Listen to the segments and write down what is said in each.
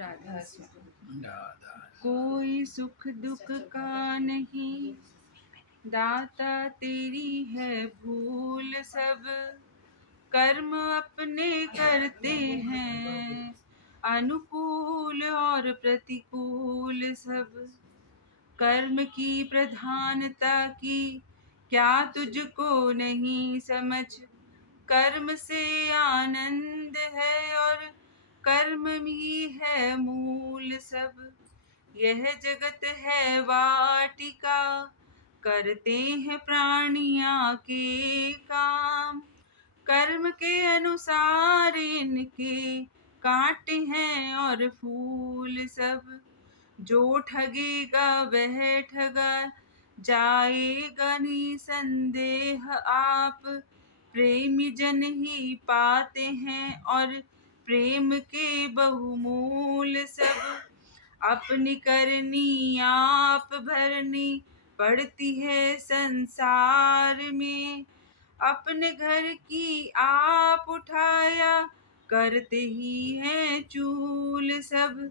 राधा स्वामी। राधा। कोई सुख दुख का नहीं, दाता तेरी है भूल सब। कर्म अपने करते हैं, अनुकूल और प्रतिकूल सब। कर्म की प्रधानता की क्या तुझको नहीं समझ। कर्म से आनंद है और कर्म ही है मूल सब। यह जगत है वाटिका, करते हैं प्राणिया के काम। कर्म के अनुसार इनके कांटे हैं और फूल सब। जो ठगेगा वह ठगा जाएगा निसंदेह आप। प्रेमी जन ही पाते हैं और प्रेम के बहुमूल सब। अपनी करनी आप भरनी पड़ती है संसार में। अपने घर की आप उठाया करते ही हैं चूल सब।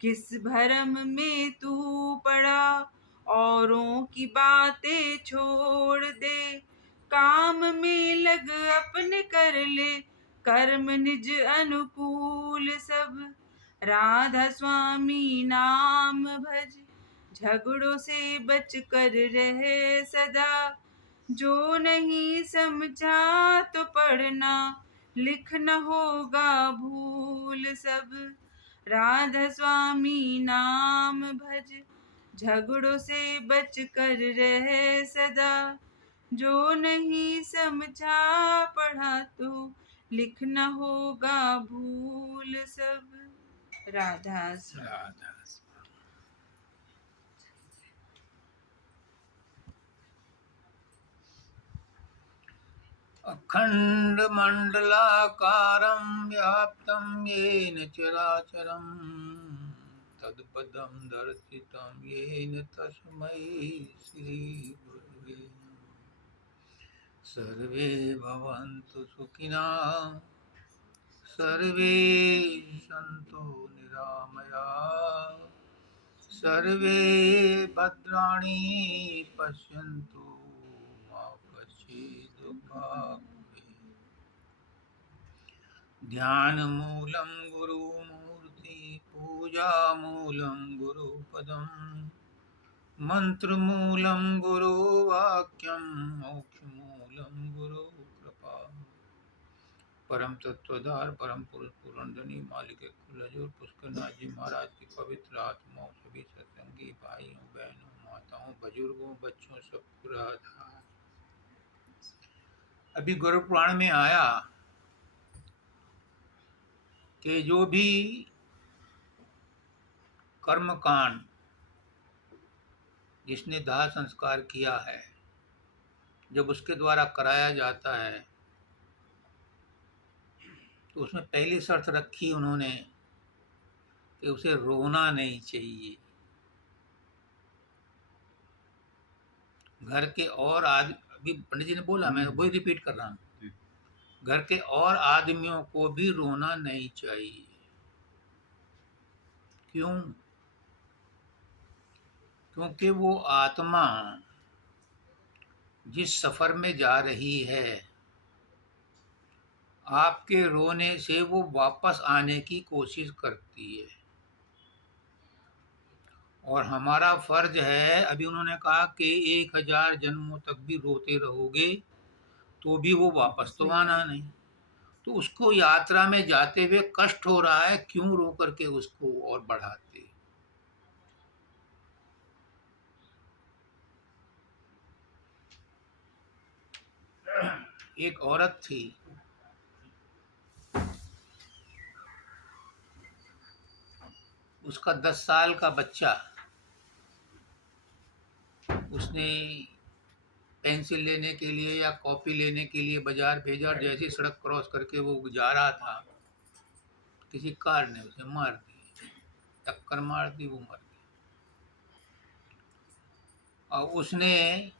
किस भरम में तू पड़ा, औरों की बातें छोड़ दे। काम में लग अपने कर ले, कर्म निज अनुकूल सब। राधा स्वामी नाम भज, झगड़ों से बच कर रहे सदा। जो नहीं समझा तो पढ़ना लिखना होगा भूल सब। राधा स्वामी नाम भज, झगड़ों से बच कर रहे सदा। जो नहीं समझा पढ़ा तो लिखना होगा भूल सब। राधा स्वामी। राधा। अखण्डमण्डलाकारं व्याप्तं येन चराचरं तत्पदं दर्शितं येन तस्मै श्रीगुरवे नमः। सर्वे भवन्तु सुखिनः, सर्वे सन्तु निरामयाः, सर्वे भद्राणि पश्यन्तु मा कश्चित् दुःखभाग् भवेत्। ध्यानमूलं गुरुमूर्ति, पूजामूलं गुरुपदं, मन्त्रमूलं गुरुवाक्यं, मोक्षमूलं गुरुकृपा। परम तत्वधार परम पुरुष पुरंदनी मालिक कुल हजूर पुष्करनाथ जी महाराज की पवित्र आत्माओं, सभी सत्संगी भाइयों बहनों माताओं बुजुर्गों बच्चों सबको राधा। अभी गुरु पुराण में आया कि जो भी कर्म कांड जिसने दाह संस्कार किया है, जब उसके द्वारा कराया जाता है तो उसमें पहली शर्त रखी उन्होंने कि उसे रोना नहीं चाहिए। घर के और अभी पंडित जी ने बोला, मैं वही रिपीट कर रहा हूँ, घर के और आदमियों को भी रोना नहीं चाहिए। क्यों? क्योंकि वो आत्मा जिस सफर में जा रही है, आपके रोने से वो वापस आने की कोशिश करती है। और हमारा फर्ज है, अभी उन्होंने कहा कि 1000 जन्मों तक भी रोते रहोगे तो भी वो वापस तो आना नहीं। तो उसको यात्रा में जाते हुए कष्ट हो रहा है, क्यों रो करके उसको और बढ़ाते। एक औरत थी, उसका 10 साल का बच्चा, उसने पेंसिल लेने के लिए या कॉपी लेने के लिए बाजार भेजा। जैसे सड़क क्रॉस करके वो जा रहा था, किसी कार ने उसे मार दी, टक्कर मार दी, वो मर गई। और उसने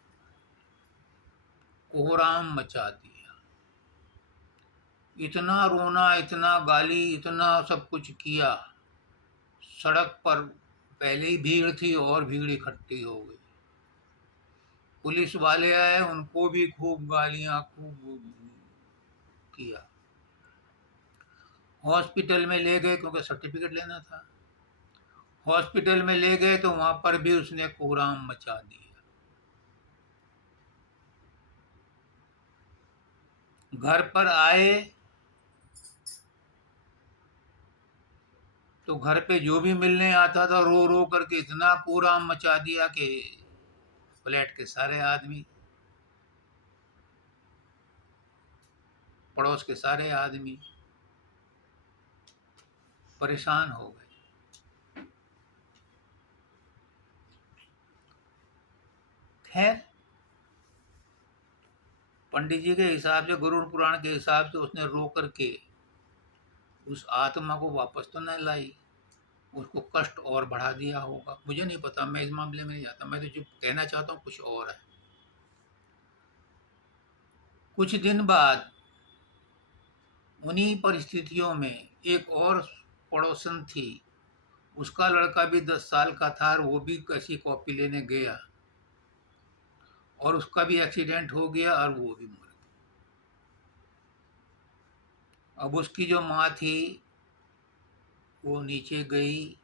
कोहराम मचा दिया, इतना रोना, इतना गाली, इतना सब कुछ किया। सड़क पर पहले ही भीड़ थी और भीड़ इकट्ठी हो गई। पुलिस वाले आए, उनको भी खूब गालियां खूब किया। हॉस्पिटल में ले गए क्योंकि सर्टिफिकेट लेना था। हॉस्पिटल में ले गए तो वहां पर भी उसने कोहराम मचा दिया। घर पर आए तो घर पे जो भी मिलने आता था रो रो करके इतना कोहराम मचा दिया कि फ्लैट के सारे आदमी, पड़ोस के सारे आदमी परेशान हो गए। खैर, पंडित जी के हिसाब से, गुरु पुराण के हिसाब से उसने रो करके उस आत्मा को वापस तो न लाई, उसको कष्ट और बढ़ा दिया होगा। मुझे नहीं पता, मैं इस मामले में नहीं जाता। मैं तो जो कहना चाहता हूँ कुछ और है। कुछ दिन बाद उन्हीं परिस्थितियों में एक और पड़ोसन थी, उसका लड़का भी 10 साल का था और वो भी कैसी कॉपी लेने गया और उसका भी एक्सीडेंट हो गया और वो भी मर गया। अब उसकी जो माँ थी वो नीचे गई,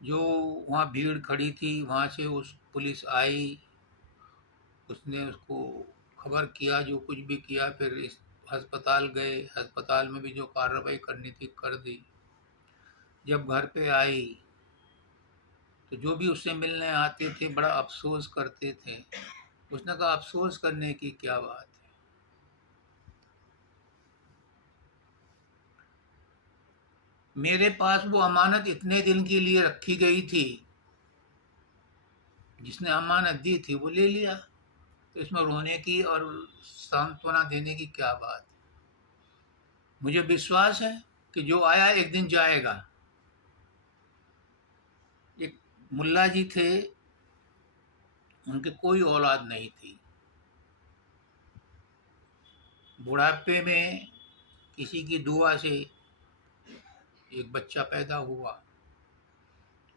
जो वहाँ भीड़ खड़ी थी वहाँ से उस पुलिस आई, उसने उसको खबर किया, जो कुछ भी किया। फिर इस अस्पताल गए, अस्पताल में भी जो कार्रवाई करनी थी कर दी। जब घर पे आई तो जो भी उससे मिलने आते थे बड़ा अफसोस करते थे। उसने कहा अफसोस करने की क्या बात है, मेरे पास वो अमानत इतने दिन के लिए रखी गई थी, जिसने अमानत दी थी वो ले लिया, तो इसमें रोने की और सांत्वना देने की क्या बात है। मुझे विश्वास है कि जो आया एक दिन जाएगा। एक मुल्ला जी थे, उनके कोई औलाद नहीं थी। बुढ़ापे में किसी की दुआ से एक बच्चा पैदा हुआ।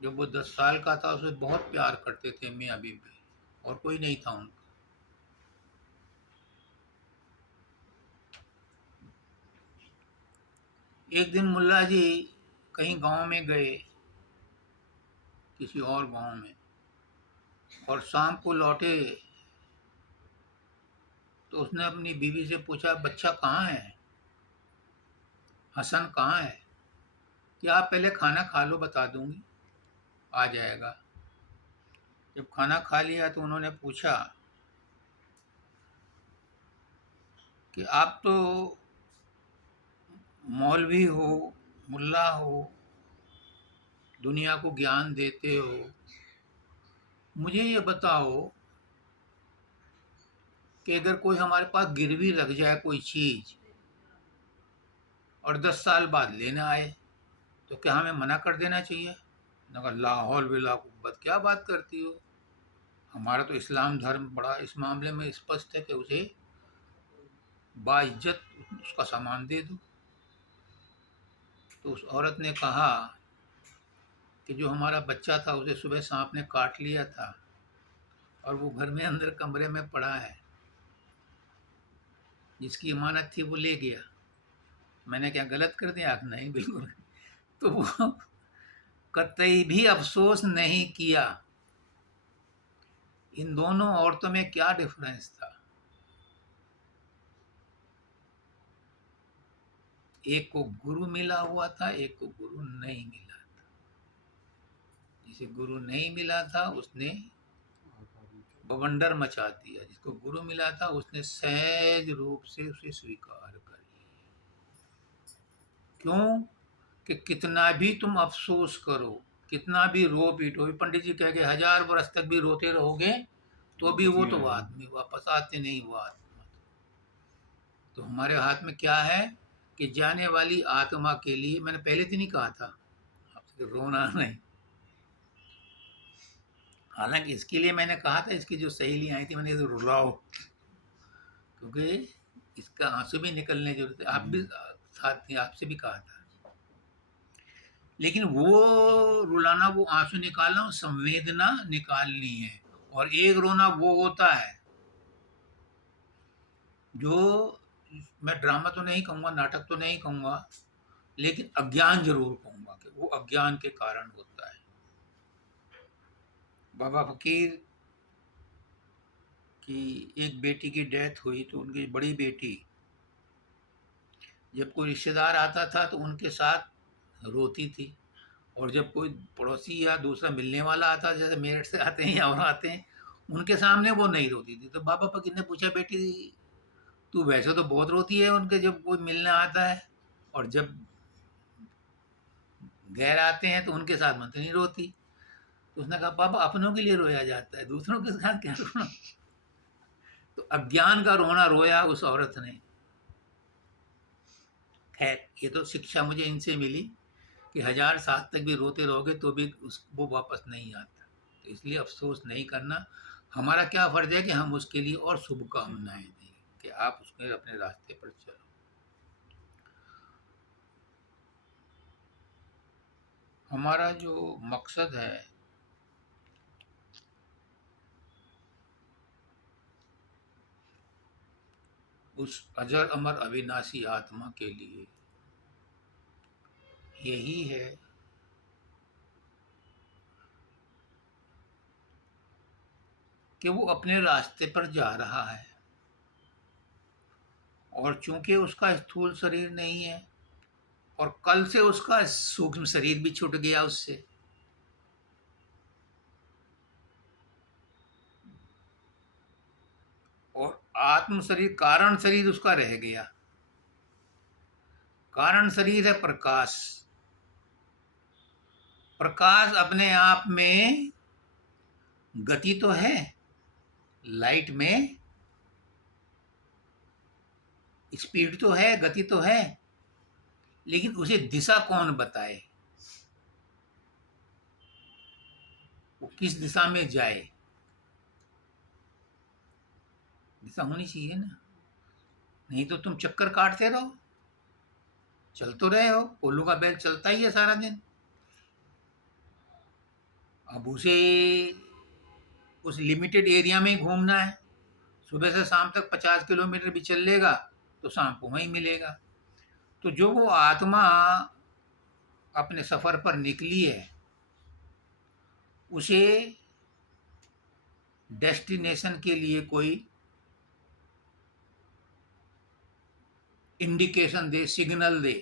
जब वो 10 साल का था उसे बहुत प्यार करते थे मियाँ बीबी, और कोई नहीं था उनका। एक दिन मुल्ला जी कहीं गांव में गए, किसी और गांव में, और शाम को लौटे तो उसने अपनी बीवी से पूछा बच्चा कहाँ है, हसन कहाँ है? कि आप पहले खाना खा लो, बता दूंगी, आ जाएगा। जब खाना खा लिया तो उन्होंने पूछा कि आप तो मौलवी हो, मुल्ला हो, दुनिया को ज्ञान देते हो, मुझे ये बताओ कि अगर कोई हमारे पास गिरवी रख जाए कोई चीज और 10 साल बाद लेने आए तो क्या हमें मना कर देना चाहिए? लाहौल बिला कुव्वत, क्या बात करती हो, हमारा तो इस्लाम धर्म बड़ा इस मामले में स्पष्ट है कि उसे बाइज्जत उसका सामान दे दो। तो उस औरत ने कहा कि जो हमारा बच्चा था उसे सुबह सांप ने काट लिया था और वो घर में अंदर कमरे में पड़ा है, जिसकी अमानत थी वो ले गया। मैंने क्या गलत कर दिया? नहीं, बिल्कुल। तो वो कतई भी अफसोस नहीं किया। इन दोनों औरतों में क्या डिफरेंस था? एक को गुरु मिला हुआ था, एक को गुरु नहीं मिला था। जिसे गुरु नहीं मिला था उसने बवंडर मचा दिया, जिसको गुरु मिला था उसने सहज रूप से उसे स्वीकार कर लिया। क्यों? कि कितना भी तुम अफसोस करो, कितना भी रो पीटो, पंडित जी कह गए 1000 वर्ष तक भी रोते रहोगे तो भी वो तो आदमी वापस आते नहीं, वो आत्मा। तो हमारे हाथ में क्या है कि जाने वाली आत्मा के लिए, मैंने पहले दिन ही कहा था आपसे, रोना नहीं। हालांकि इसके लिए मैंने कहा था, इसकी जो सहेली आई थी मैंने इसे रुलाओ, क्योंकि इसका आंसू भी निकलने जरूरत है। आप भी साथ थी, आपसे भी कहा था लेकिन वो रुलाना, वो आंसू निकालना, वो संवेदना निकालनी है। और एक रोना वो होता है जो, मैं ड्रामा तो नहीं कहूँगा, नाटक तो नहीं कहूँगा, लेकिन अज्ञान जरूर कहूँगा कि वो अज्ञान के कारण होता है। बाबा फकीर की एक बेटी की डेथ हुई तो उनकी बड़ी बेटी जब कोई रिश्तेदार आता था तो उनके साथ रोती थी, और जब कोई पड़ोसी या दूसरा मिलने वाला आता, जैसे मेरठ से आते हैं या और आते हैं, उनके सामने वो नहीं रोती थी। तो बाबा फकीर ने पूछा, बेटी तू वैसे तो बहुत रोती है उनके जब कोई मिलने आता है, और जब गैर आते हैं तो उनके साथ मत नहीं रोती। तो उसने कहा, पापा अपनों के लिए रोया जाता है, दूसरों के साथ क्या रोना। तो अज्ञान का रोना रोया उस औरत ने। खैर, ये तो शिक्षा मुझे इनसे मिली कि 1000 साल तक भी रोते रहोगे तो भी वो वापस नहीं आता। तो इसलिए अफसोस नहीं करना। हमारा क्या फर्ज है कि हम उसके लिए और शुभकामनाएं दें कि आप उसमें अपने रास्ते पर चलो। हमारा जो मकसद है उस अजर अमर अविनाशी आत्मा के लिए यही है कि वो अपने रास्ते पर जा रहा है, और चूंकि उसका स्थूल शरीर नहीं है और कल से उसका सूक्ष्म शरीर भी छूट गया उससे, और आत्म शरीर, कारण शरीर उसका रह गया। कारण शरीर है प्रकाश। प्रकाश अपने आप में गति तो है, लाइट में स्पीड तो है, गति तो है, लेकिन उसे दिशा कौन बताए, वो किस दिशा में जाए। दिशा होनी चाहिए ना, नहीं तो तुम चक्कर काटते रहो, चल तो रहे हो, कोल्लू का बैल चलता ही है सारा दिन। अब उसे उस लिमिटेड एरिया में ही घूमना है। सुबह से शाम तक 50 किलोमीटर भी चल लेगा तो शाम को वहीं मिलेगा। तो जो वो आत्मा अपने सफर पर निकली है, उसे डेस्टिनेशन के लिए कोई इंडिकेशन दे, सिग्नल दे,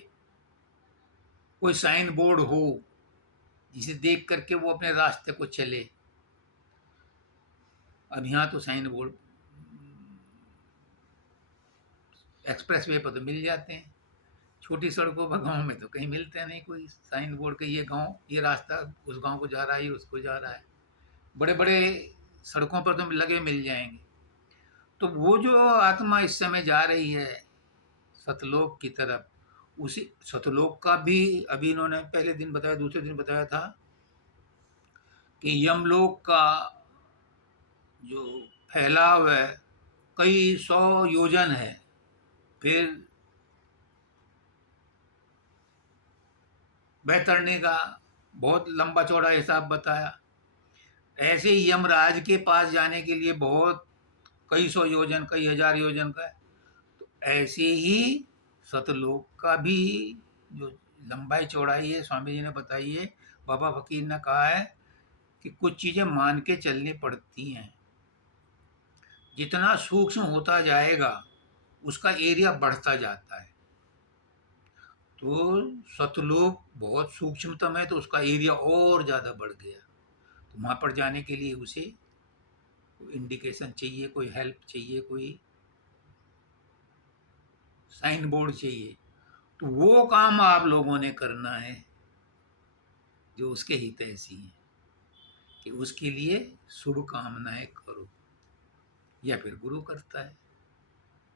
कोई साइन बोर्ड हो जिसे देख करके वो अपने रास्ते को चले। अब यहाँ तो साइन बोर्ड एक्सप्रेस वे पर तो मिल जाते हैं, छोटी सड़कों पर गांव में तो कहीं मिलते नहीं कोई साइन बोर्ड के ये गांव, ये रास्ता उस गांव को जा रहा है, ये उसको जा रहा है। बड़े बड़े सड़कों पर तो लगे मिल जाएंगे। तो वो जो आत्मा इस समय जा रही है सतलोक की तरफ, उसी सतलोक का भी अभी इन्होंने पहले दिन बताया, दूसरे दिन बताया था कि यमलोक का जो फैलाव है कई 100 योजन है। फिर बैतरणी का बहुत लंबा चौड़ा हिसाब बताया। ऐसे ही यमराज के पास जाने के लिए बहुत कई 100 योजन, कई 1000 योजन का है। तो ऐसे ही सतलोक का भी जो लंबाई चौड़ाई है स्वामी जी ने बताई है, बाबा फकीर ने कहा है कि कुछ चीजें मान के चलनी पड़ती हैं। जितना सूक्ष्म होता जाएगा उसका एरिया बढ़ता जाता है। तो सतलोक बहुत सूक्ष्मतम है तो उसका एरिया और ज्यादा बढ़ गया। तो वहां पर जाने के लिए उसे इंडिकेशन चाहिए, कोई हेल्प चाहिए, कोई साइन बोर्ड चाहिए। तो वो काम आप लोगों ने करना है जो उसके हितैषी है, कि उसके लिए शुभकामनाएं करो, या फिर गुरु करता है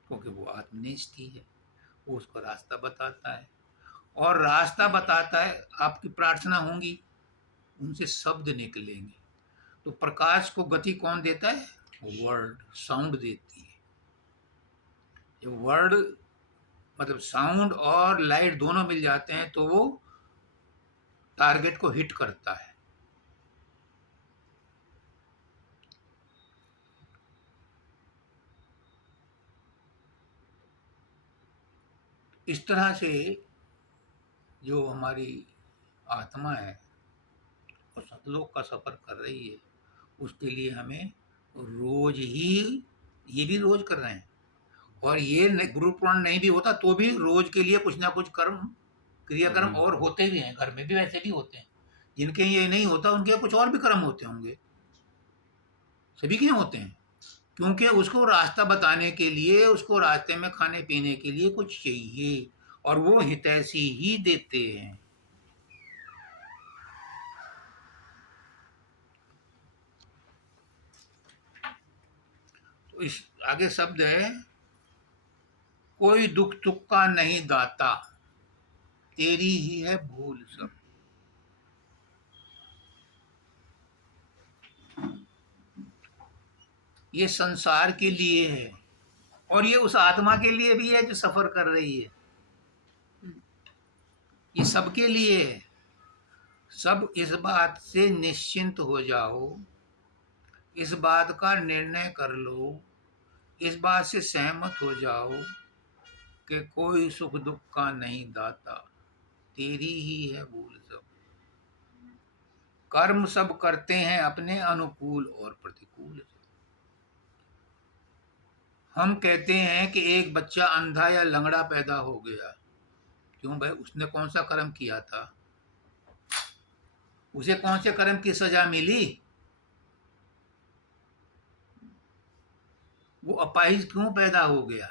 क्योंकि वो आत्मनिष्ठ ही है, वो उसको रास्ता बताता है। और रास्ता बताता है, आपकी प्रार्थना होंगी उनसे शब्द निकलेंगे। तो प्रकाश को गति कौन देता है? वर्ड, साउंड देती है। जब वर्ड मतलब साउंड और लाइट दोनों मिल जाते हैं तो वो टारगेट को हिट करता है। इस तरह से जो हमारी आत्मा है और सतलोक का सफर कर रही है, उसके लिए हमें रोज ही, ये भी रोज कर रहे हैं, और ये गुरु पुराण नहीं भी होता तो भी रोज के लिए कुछ ना कुछ कर्म, क्रियाकर्म और होते भी हैं, घर में भी वैसे भी होते हैं। जिनके ये नहीं होता उनके कुछ और भी कर्म होते होंगे, सभी के होते हैं, क्योंकि उसको रास्ता बताने के लिए, उसको रास्ते में खाने पीने के लिए कुछ चाहिए, और वो हितैषी ही देते हैं। तो इस आगे शब्द है, कोई दुख सुख का नहीं दाता, तेरी ही है भूल सब। ये संसार के लिए है, और ये उस आत्मा के लिए भी है जो सफर कर रही है। ये सबके लिए है। सब इस बात से निश्चिंत हो जाओ, इस बात का निर्णय कर लो, इस बात से सहमत हो जाओ कि कोई सुख दुख का नहीं दाता, तेरी ही है भूल सब। कर्म सब करते हैं अपने अनुकूल और प्रतिकूल। हम कहते हैं कि एक बच्चा अंधा या लंगड़ा पैदा हो गया, क्यों भाई? उसने कौन सा कर्म किया था? उसे कौन से कर्म की सजा मिली? वो अपाहिज क्यों पैदा हो गया?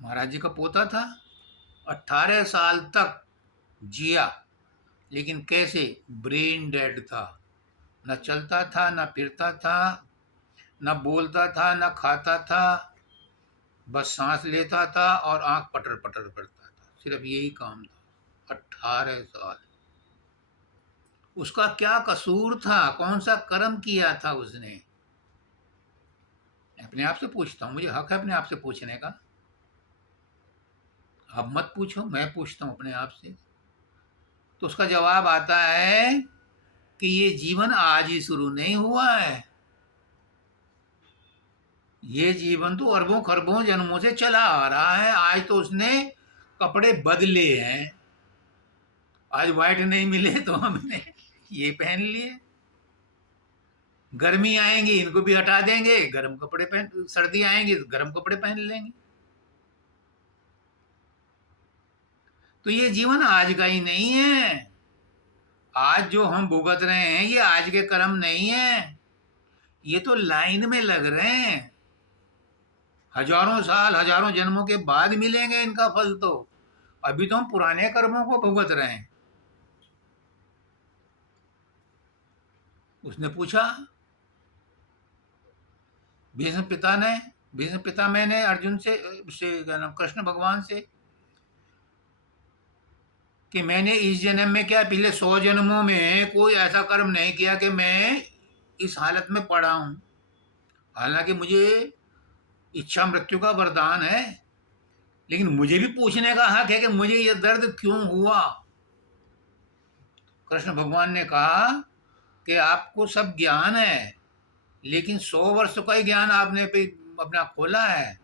महाराज जी का पोता था, 18 साल तक जिया, लेकिन कैसे? ब्रेन डेड था, न चलता था, न फिरता था, न बोलता था, न खाता था, बस सांस लेता था और आंख पटर पटर करता था, सिर्फ यही काम था। 18 साल। उसका क्या कसूर था? कौन सा कर्म किया था उसने? अपने आप से पूछता हूं, मुझे हक है अपने आप से पूछने का। अब मत पूछो, मैं पूछता हूं अपने आप से। तो उसका जवाब आता है कि ये जीवन आज ही शुरू नहीं हुआ है, ये जीवन तो अरबों खरबों जन्मों से चला आ रहा है। आज तो उसने कपड़े बदले हैं, आज व्हाइट नहीं मिले तो हमने ये पहन लिए। गर्मी आएंगी इनको भी हटा देंगे, गर्म कपड़े पहन, सर्दी आएंगी तो गर्म कपड़े पहन लेंगे। तो ये जीवन आज का ही नहीं है। आज जो हम भुगत रहे हैं ये आज के कर्म नहीं है, ये तो लाइन में लग रहे हैं। हजारों साल, हजारों जन्मों के बाद मिलेंगे इनका फल। तो अभी तो हम पुराने कर्मों को भुगत रहे हैं। उसने पूछा, भीष्म पितामह ने अर्जुन से कृष्ण भगवान से, कि मैंने इस जन्म में क्या पिछले 100 जन्मों में कोई ऐसा कर्म नहीं किया कि मैं इस हालत में पड़ा हूं। हालांकि मुझे इच्छा मृत्यु का वरदान है, लेकिन मुझे भी पूछने का हक है कि मुझे यह दर्द क्यों हुआ। कृष्ण भगवान ने कहा कि आपको सब ज्ञान है, लेकिन 100 वर्ष का ही ज्ञान आपने पे अपना खोला है।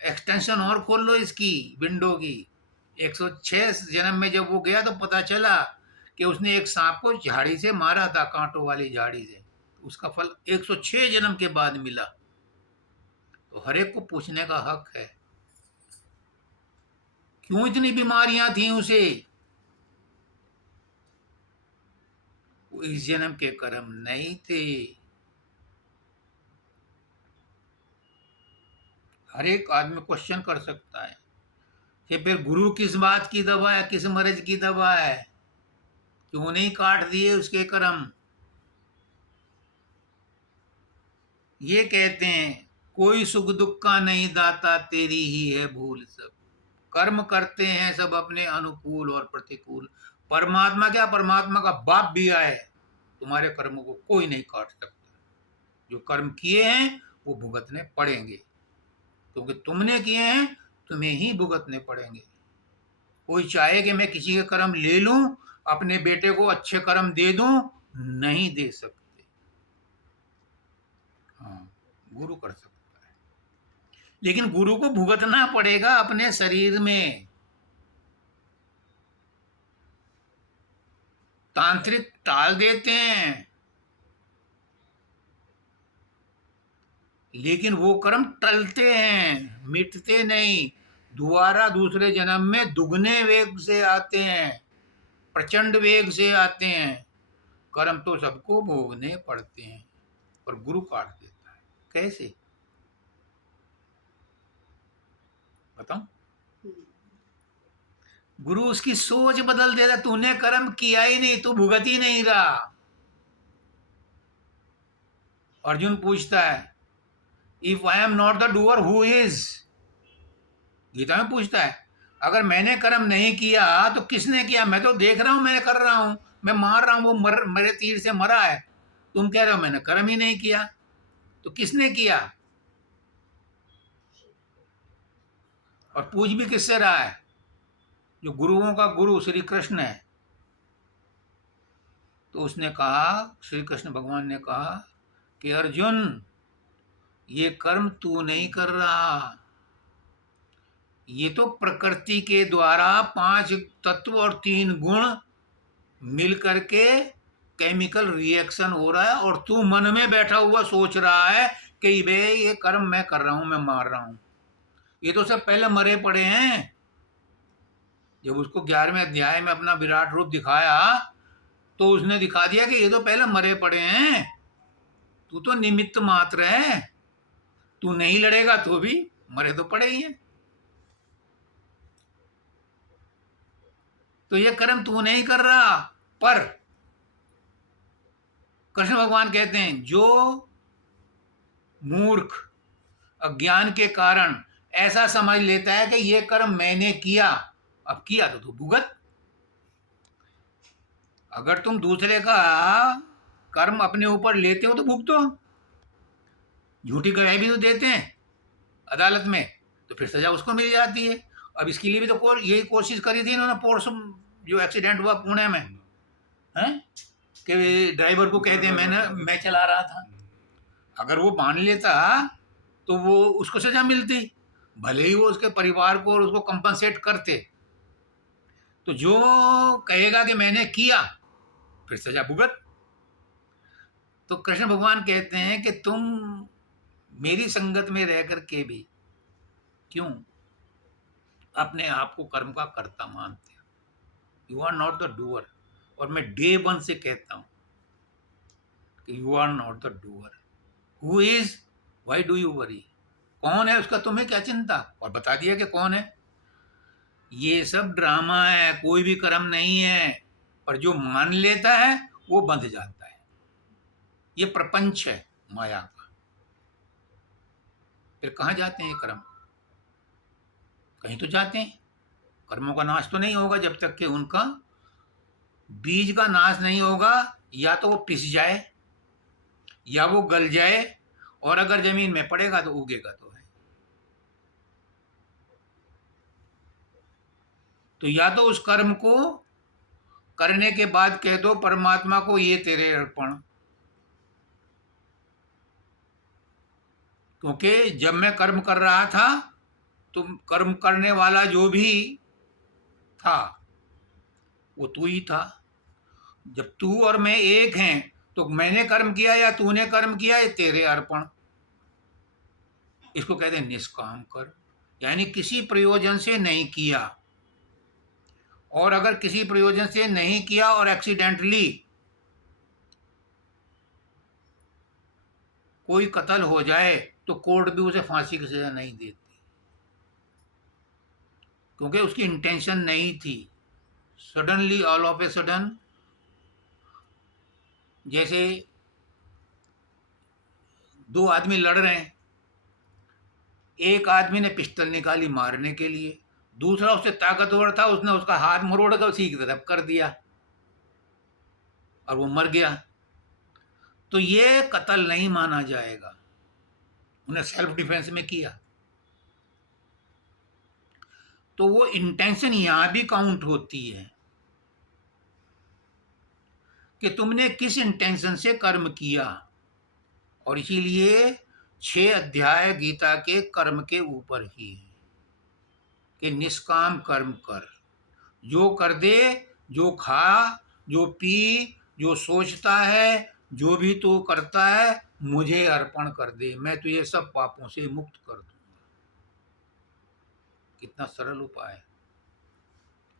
एक्सटेंशन और खोल लो इसकी विंडो की। 106 जन्म में जब वो गया तो पता चला कि उसने एक सांप को झाड़ी से मारा था, कांटों वाली झाड़ी से। उसका फल 106 जन्म के बाद मिला। तो हर एक को पूछने का हक है, क्यों इतनी बीमारियां थी उसे? वो इस जन्म के कर्म नहीं थे। हर एक आदमी क्वेश्चन कर सकता है कि फिर गुरु किस बात की दवा है, किस मर्ज की दवा है? क्यों नहीं काट दिए उसके कर्म? ये कहते हैं, कोई सुख दुख का नहीं दाता, तेरी ही है भूल सब। कर्म करते हैं सब अपने अनुकूल और प्रतिकूल। परमात्मा क्या, परमात्मा का बाप भी आए, तुम्हारे कर्मों को कोई नहीं काट सकता। जो कर्म किए हैं वो भुगतने पड़ेंगे, क्योंकि तुमने किए हैं, तुम्हें ही भुगतने पड़ेंगे। कोई चाहे कि मैं किसी के कर्म ले लूं, अपने बेटे को अच्छे कर्म दे दूं, नहीं दे सकते। हाँ, गुरु कर सकता है, लेकिन गुरु को भुगतना पड़ेगा अपने शरीर में। तांत्रिक टाल देते हैं, लेकिन वो कर्म टलते हैं, मिटते नहीं, दोबारा दूसरे जन्म में दुगने वेग से आते हैं, प्रचंड वेग से आते हैं। कर्म तो सबको भोगने पड़ते हैं, पर गुरु काट देता है। कैसे बताऊं? गुरु उसकी सोच बदल देता, तूने कर्म किया ही नहीं, तू भुगत ही नहीं रहा। अर्जुन पूछता है, if I am not the doer who is? Gita में पूछता है, अगर मैंने कर्म नहीं किया तो किसने किया? मैं तो देख रहा हूं, मैं कर रहा हूं, मैं मार रहा हूं, वो मेरे तीर से मरा है। तुम कह रहे हो मैंने कर्म ही नहीं किया, तो किसने किया? और पूछ भी किससे रहा है? जो गुरुओं का गुरु श्री कृष्ण है। तो उसने कहा, श्री कृष्ण भगवान ने कहा कि अर्जुन, ये कर्म तू नहीं कर रहा, ये तो प्रकृति के द्वारा 5 तत्व और 3 गुण मिल करके केमिकल रिएक्शन हो रहा है, और तू मन में बैठा हुआ सोच रहा है कि बे ये कर्म मैं कर रहा हूं, मैं मार रहा हूं। ये तो सब पहले मरे पड़े हैं। जब उसको 11वें अध्याय में अपना विराट रूप दिखाया तो उसने दिखा दिया कि ये तो पहले मरे पड़े हैं, तू तो निमित्त मात्र है, तू नहीं लड़ेगा तो भी मरे तो पड़े ही हैं। तो ये कर्म तू नहीं कर रहा। पर कृष्ण भगवान कहते हैं, जो मूर्ख अज्ञान के कारण ऐसा समझ लेता है कि ये कर्म मैंने किया, अब किया तो तू भुगत। अगर तुम दूसरे का कर्म अपने ऊपर लेते हो तो भुगतो। झूठी गवाही भी तो देते हैं अदालत में, तो फिर सजा उसको मिल जाती है। अब इसके लिए भी तो यही कोशिश करी थी इन्होंने, पोर्स जो एक्सीडेंट हुआ पुणे में, हैं कि ड्राइवर को कहते हैं मैं चला रहा था। अगर वो मान लेता तो वो उसको सजा मिलती, भले ही वो उसके परिवार को और उसको कंपनसेट करते। तो जो कहेगा कि मैंने किया, फिर सजा भुगत। तो कृष्ण भगवान कहते हैं कि तुम मेरी संगत में रह करके भी क्यों अपने आप को कर्म का कर्ता मानते हो? You are not the doer. और मैं डे 1 से कहता हूं कि you are not the doer. Who is? Why do you worry? कौन है उसका तुम्हें क्या चिंता? और बता दिया कि कौन है। ये सब ड्रामा है, कोई भी कर्म नहीं है। पर जो मान लेता है वो बंध जाता है। ये प्रपंच है माया का। फिर कहां जाते हैं ये कर्म? कहीं तो जाते हैं। कर्मों का नाश तो नहीं होगा जब तक कि उनका बीज का नाश नहीं होगा। या तो वो पिस जाए या वो गल जाए, और अगर जमीन में पड़ेगा तो उगेगा तो है। तो या तो उस कर्म को करने के बाद कह दो परमात्मा को, ये तेरे अर्पण। क्योंकि जब मैं कर्म कर रहा था तो कर्म करने वाला जो भी था वो तू ही था। जब तू और मैं एक हैं तो मैंने कर्म किया या तूने कर्म किया, ये तेरे अर्पण। इसको कहते हैं निष्काम कर्म, यानी किसी प्रयोजन से नहीं किया। और अगर किसी प्रयोजन से नहीं किया और एक्सीडेंटली कोई कत्ल हो जाए तो कोर्ट भी उसे फांसी की सजा नहीं देती, क्योंकि उसकी इंटेंशन नहीं थी। Suddenly all of a sudden, जैसे 2 आदमी लड़ रहे हैं, एक आदमी ने पिस्टल निकाली मारने के लिए, दूसरा उससे ताकतवर था, उसने उसका हाथ मरोड़ कर उसी की तरफ कर दिया और वो मर गया। तो ये कत्ल नहीं माना जाएगा, उन्हें सेल्फ डिफेंस में किया। तो वो इंटेंशन यहां भी काउंट होती है कि तुमने किस इंटेंशन से कर्म किया। और इसीलिए 6 अध्याय गीता के कर्म के ऊपर ही है कि निष्काम कर्म कर, जो कर दे, जो खा, जो पी, जो सोचता है, जो भी तू करता है, मुझे अर्पण कर दे, मैं तुझे सब पापों से मुक्त कर दूंगा। कितना सरल उपाय है।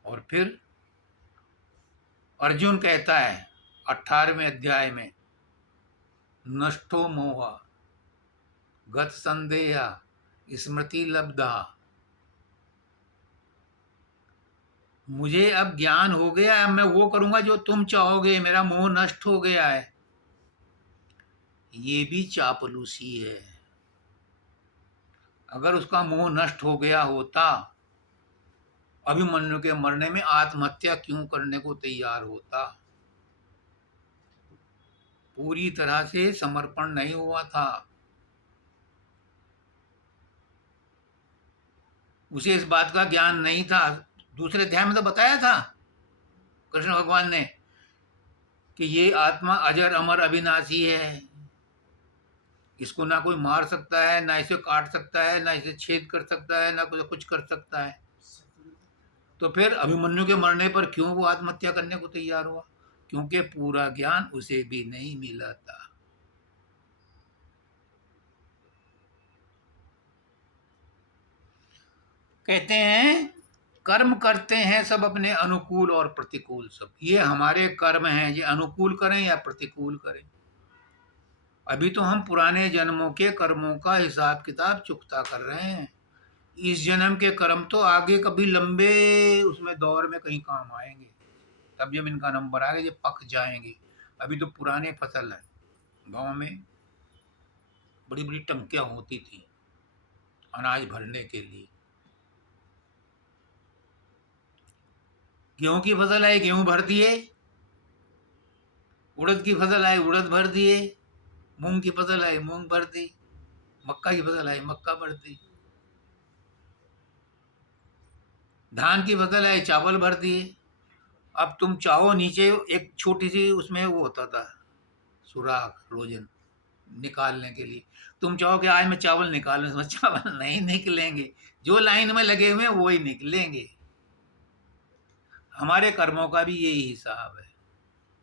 और फिर अर्जुन कहता है 18वें अध्याय में, नष्टो मोह गत संदेह स्मृति लब्धा, मुझे अब ज्ञान हो गया, अब मैं वो करूंगा जो तुम चाहोगे, मेरा मोह नष्ट हो गया है। ये भी चापलूसी है। अगर उसका मोह नष्ट हो गया होता, अभिमन्यु के मरने में आत्महत्या क्यों करने को तैयार होता? पूरी तरह से समर्पण नहीं हुआ था, उसे इस बात का ज्ञान नहीं था। दूसरे अध्याय में तो बताया था कृष्ण भगवान ने कि ये आत्मा अजर अमर अविनाशी है, इसको ना कोई मार सकता है, ना इसे काट सकता है, ना इसे छेद कर सकता है, ना कुछ कर सकता है। तो फिर अभिमन्यु के मरने पर क्यों वो आत्महत्या करने को तैयार हुआ? क्योंकि पूरा ज्ञान उसे भी नहीं मिला था। कहते हैं कर्म करते हैं सब अपने अनुकूल और प्रतिकूल सब। ये हमारे कर्म हैं, ये अनुकूल करें या प्रतिकूल करें। अभी तो हम पुराने जन्मों के कर्मों का हिसाब किताब चुकता कर रहे हैं। इस जन्म के कर्म तो आगे कभी लंबे उसमें दौर में कहीं काम आएंगे, तब जब इनका नंबर आएगा, जब पक जाएंगे। अभी तो पुराने फसल है। गांव में बड़ी बड़ी टंकियां होती थी अनाज भरने के लिए। गेहूं की फसल आई, गेहूं भर दिए, उड़द की फसल आई, उड़द भर दिए, मूंग की फसल आई, मूंग भर दी, मक्का की फसल आई, मक्का भर दी, धान की फसल आई, चावल भर दिए। अब तुम चाहो, नीचे एक छोटी सी उसमें वो होता था सुराख रोजन निकालने के लिए, तुम चाहो कि आज मैं चावल निकालूं, इसमें चावल नहीं निकलेंगे। जो लाइन में लगे हुए हैं वो ही निकलेंगे। हमारे कर्मों का भी यही हिसाब है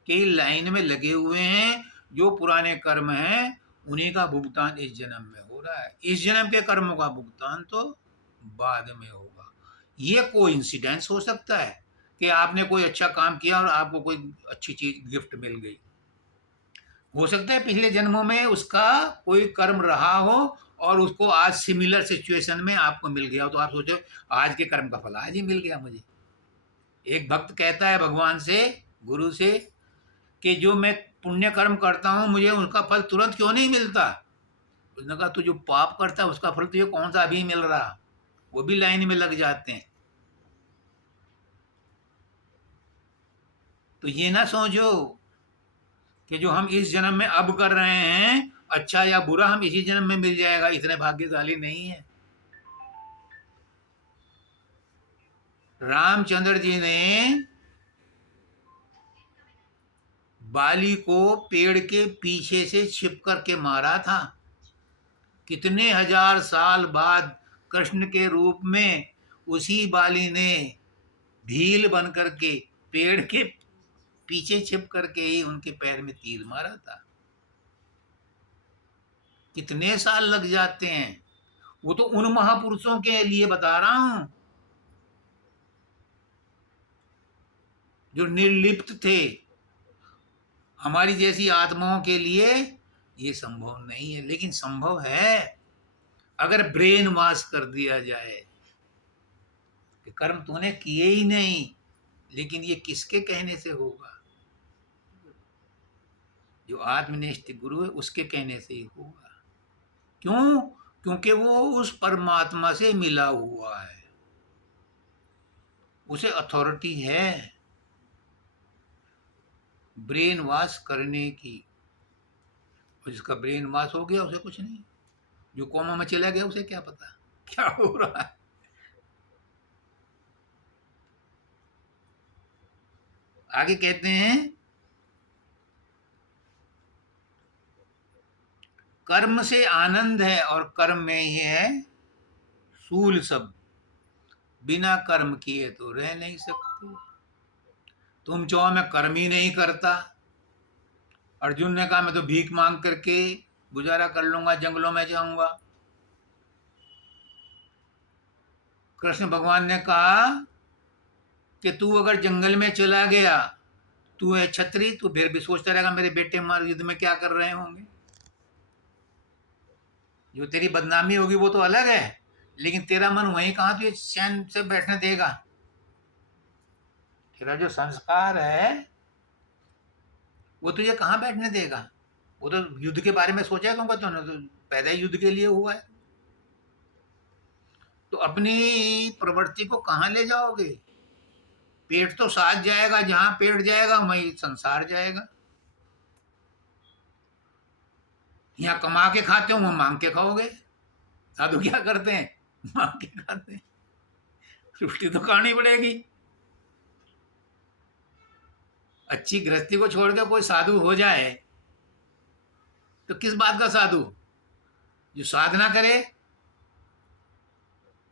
कि लाइन में लगे हुए हैं, जो पुराने कर्म हैं उन्हीं का भुगतान इस जन्म में हो रहा है। इस जन्म के कर्मों का भुगतान तो बाद में होगा। ये कोइंसिडेंस हो सकता है कि आपने कोई अच्छा काम किया और आपको कोई अच्छी चीज गिफ्ट मिल गई। हो सकता है पिछले जन्मों में उसका कोई कर्म रहा हो और उसको आज सिमिलर सिचुएशन में आपको मिल गया हो, तो आप सोचो आज के कर्म का फल आज ही मिल गया मुझे। एक भक्त कहता है भगवान से, गुरु से, कि जो मैं पुण्य कर्म करता हूं मुझे उसका फल तुरंत क्यों नहीं मिलता? उसने कहा, तू जो पाप करता है उसका फल तुझे कौन सा अभी मिल रहा? वो भी लाइन में लग जाते हैं। तो ये ना सोचो कि जो हम इस जन्म में अब कर रहे हैं अच्छा या बुरा हम इसी जन्म में मिल जाएगा, इतने भाग्यशाली नहीं है। रामचंद्र जी ने बाली को पेड़ के पीछे से छिप करके मारा था। कितने हजार साल बाद कृष्ण के रूप में उसी बाली ने भील बन करके पेड़ के पीछे छिप करके ही उनके पैर में तीर मारा था। कितने साल लग जाते हैं। वो तो उन महापुरुषों के लिए बता रहा हूं जो निर्लिप्त थे। हमारी जैसी आत्माओं के लिए ये संभव नहीं है, लेकिन संभव है अगर ब्रेन वॉश कर दिया जाए कि कर्म तूने किए ही नहीं, लेकिन ये किसके कहने से होगा? जो आत्मनिष्ठ गुरु है उसके कहने से ही होगा। क्यों? क्योंकि वो उस परमात्मा से मिला हुआ है, उसे अथॉरिटी है ब्रेन वॉश करने की। और जिसका ब्रेन वॉश हो गया उसे कुछ नहीं, जो कोमा में चला गया उसे क्या पता क्या हो रहा है। आगे कहते हैं कर्म से आनंद है और कर्म में ही है सूल सब, बिना कर्म किए तो रह नहीं सकते। तुम चाहो मैं कर्म ही नहीं करता। अर्जुन ने कहा मैं तो भीख मांग करके गुजारा कर लूंगा, जंगलों में जाऊंगा। कृष्ण भगवान ने कहा कि तू अगर जंगल में चला गया, तू है छत्री, तू फिर भी सोचता रहेगा मेरे बेटे मार युद्ध में क्या कर रहे होंगे। जो तेरी बदनामी होगी वो तो अलग है, लेकिन तेरा मन वहीं कहाँ तुझे चैन से बैठने देगा। तेरा जो संस्कार है वो तुझे कहाँ बैठने देगा। वो तो युद्ध के बारे में सोचा है तुमको, तो पैदा ही युद्ध के लिए हुआ है। तो अपनी प्रवृत्ति को कहाँ ले जाओगे। पेट तो साथ जाएगा, जहां पेट जाएगा वहीं संसार जाएगा। यहाँ कमा के खाते हो, वहां मांग के खाओगे। साधु क्या करते हैं, मांग के खाते हैं। रोटी तो खानी पड़ेगी। अच्छी गृहस्थी को छोड़ के कोई साधु हो जाए तो किस बात का साधु, जो साधना करे।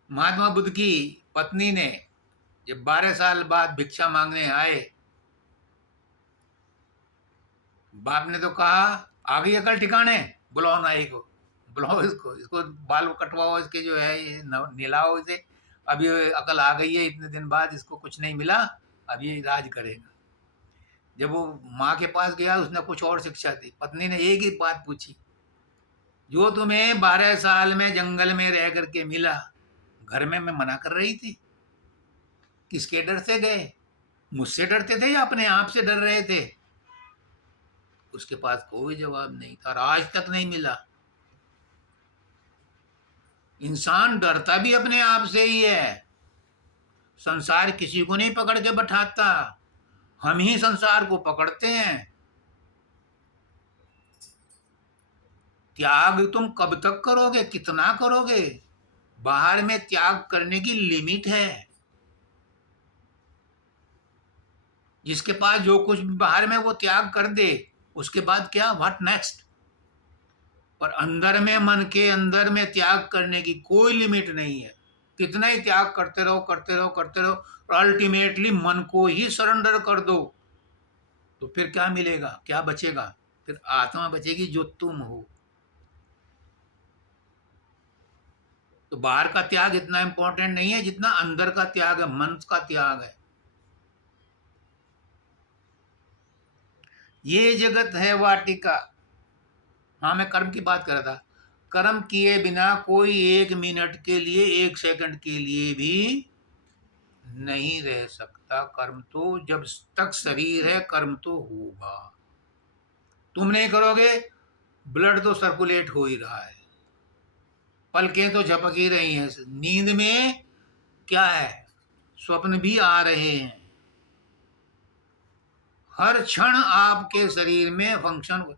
महात्मा बुद्ध की पत्नी ने जब 12 साल बाद भिक्षा मांगने आए, बाप ने तो कहा आ गई अकल ठिकाने, बुलाओ नाई को, बुलाओ इसको, इसको बाल कटवाओ, इसके जो है ये नहलाओ इसे, अब ये अकल आ गई है, इतने दिन बाद इसको कुछ नहीं मिला, अब ये राज करेगा। जब वो माँ के पास गया उसने कुछ और शिक्षा दी। पत्नी ने एक ही बात पूछी, जो तुम्हें 12 साल में जंगल में रह करके मिला, घर में मैं मना कर रही थी, किसके डर से गए, मुझसे डरते थे या अपने आप से डर रहे थे। उसके पास कोई जवाब नहीं था और आज तक नहीं मिला। इंसान डरता भी अपने आप से ही है। संसार किसी को नहीं पकड़ के बैठाता, हम ही संसार को पकड़ते हैं। त्याग तुम कब तक करोगे, कितना करोगे। बाहर में त्याग करने की लिमिट है। जिसके पास जो कुछ बाहर में वो त्याग कर दे, उसके बाद क्या, व्हाट नेक्स्ट। पर अंदर में, मन के अंदर में त्याग करने की कोई लिमिट नहीं है। कितना ही त्याग करते रहो, करते रहो, करते रहो, और अल्टीमेटली मन को ही सरेंडर कर दो तो फिर क्या मिलेगा, क्या बचेगा। फिर आत्मा बचेगी जो तुम हो। तो बाहर का त्याग इतना इंपॉर्टेंट नहीं है जितना अंदर का त्याग है, मन का त्याग है। ये जगत है वाटिका। हाँ, मैं कर्म की बात कर रहा था। कर्म किए बिना कोई 1 मिनट के लिए, 1 सेकंड के लिए भी नहीं रह सकता। कर्म तो जब तक शरीर है कर्म तो होगा। तुम नहीं करोगे, ब्लड तो सर्कुलेट हो ही रहा है, पलकें तो झपक ही रही हैं। नींद में क्या है, स्वप्न भी आ रहे हैं। हर क्षण आपके शरीर में फंक्शन।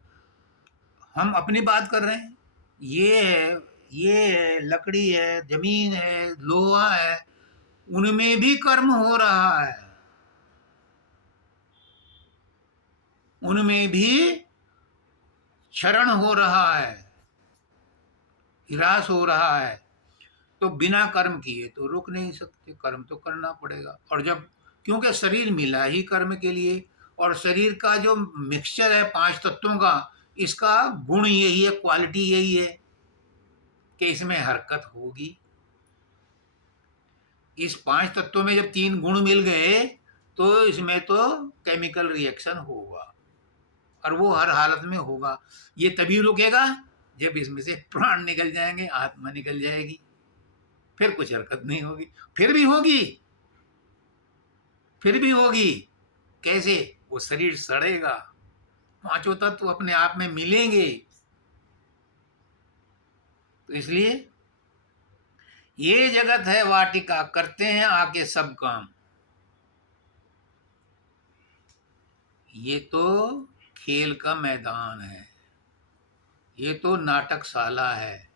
हम अपनी बात कर रहे हैं, ये है, ये है, लकड़ी है, जमीन है, लोहा है, उनमें भी कर्म हो रहा है, उनमें भी क्षरण हो रहा है, ह्रास हो रहा है। तो बिना कर्म किए तो रुक नहीं सकते, कर्म तो करना पड़ेगा। और जब, क्योंकि शरीर मिला ही कर्म के लिए, और शरीर का जो मिक्सचर है 5 तत्वों का, इसका गुण यही है, क्वालिटी यही है कि इसमें हरकत होगी। इस 5 तत्वों में जब 3 गुण मिल गए तो इसमें तो केमिकल रिएक्शन होगा, और वो हर हालत में होगा। ये तभी रुकेगा जब इसमें से प्राण निकल जाएंगे, आत्मा निकल जाएगी, फिर कुछ हरकत नहीं होगी। फिर भी होगी, फिर भी होगी। कैसे, वो शरीर सड़ेगा, 5 तत्व अपने आप में मिलेंगे। तो इसलिए ये जगत है वाटिका, करते हैं आके सब काम। ये तो खेल का मैदान है, ये तो नाटकशाला है।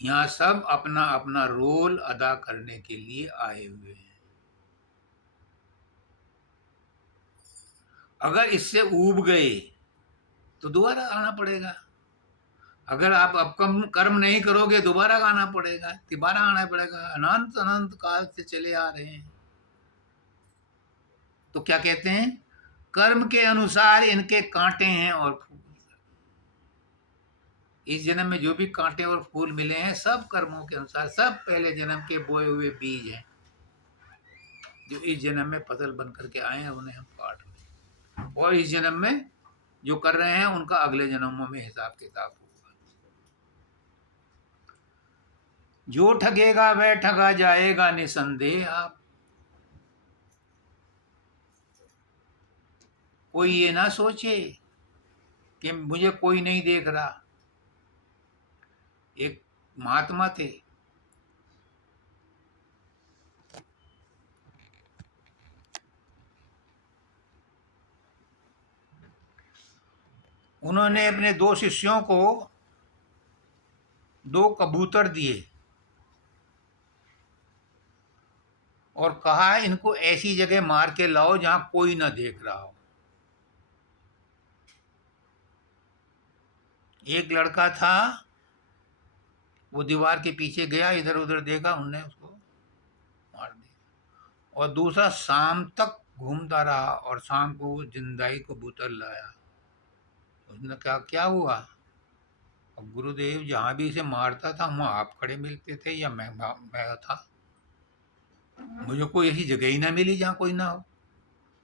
यहाँ सब अपना अपना रोल अदा करने के लिए आए हुए हैं। अगर इससे ऊब गए तो दोबारा आना पड़ेगा। अगर आप अब कम कर्म नहीं करोगे दोबारा आना पड़ेगा, तिबारा आना पड़ेगा। अनंत अनंत काल से चले आ रहे हैं। तो क्या कहते हैं, कर्म के अनुसार इनके कांटे हैं और फूल। इस जन्म में जो भी कांटे और फूल मिले हैं सब कर्मों के अनुसार, सब पहले जन्म के बोए हुए बीज हैं जो इस जन्म में फसल बन करके आए हैं, उन्हें हम काट रहे हैं। और इस जन्म में जो कर रहे हैं उनका अगले जन्मों में हिसाब किताब होगा। जो ठगेगा वह ठगा जाएगा निसंदेह। आप कोई ये ना सोचे कि मुझे कोई नहीं देख रहा। एक महात्मा थे, उन्होंने अपने 2 शिष्यों को 2 कबूतर दिए और कहा इनको ऐसी जगह मार के लाओ जहां कोई ना देख रहा हो। एक लड़का था, वो दीवार के पीछे गया, इधर उधर देखा, उनने उसको मार दिया। और दूसरा शाम तक घूमता रहा और शाम को वो जिंदाई कबूतर लाया। उसने कहा क्या हुआ? अब गुरुदेव जहां भी इसे मारता था वहां आप खड़े मिलते थे या मैं था, मुझे कोई ऐसी जगह ही ना मिली जहाँ कोई ना हो।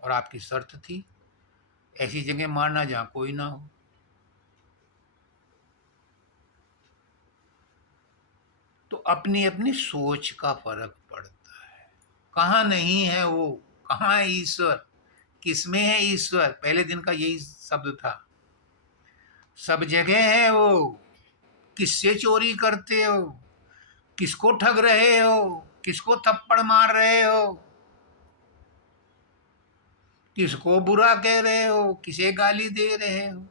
और आपकी शर्त थी ऐसी जगह मारना जहाँ कोई ना हो। तो अपनी अपनी सोच का फर्क पड़ता है। कहाँ नहीं है वो, कहाँ है ईश्वर, किसमें है ईश्वर? पहले दिन का यही शब्द था, सब जगह है वो। किससे चोरी करते हो, किसको ठग रहे हो, किसको थप्पड़ मार रहे हो, किसको बुरा कह रहे हो, किसे गाली दे रहे हो?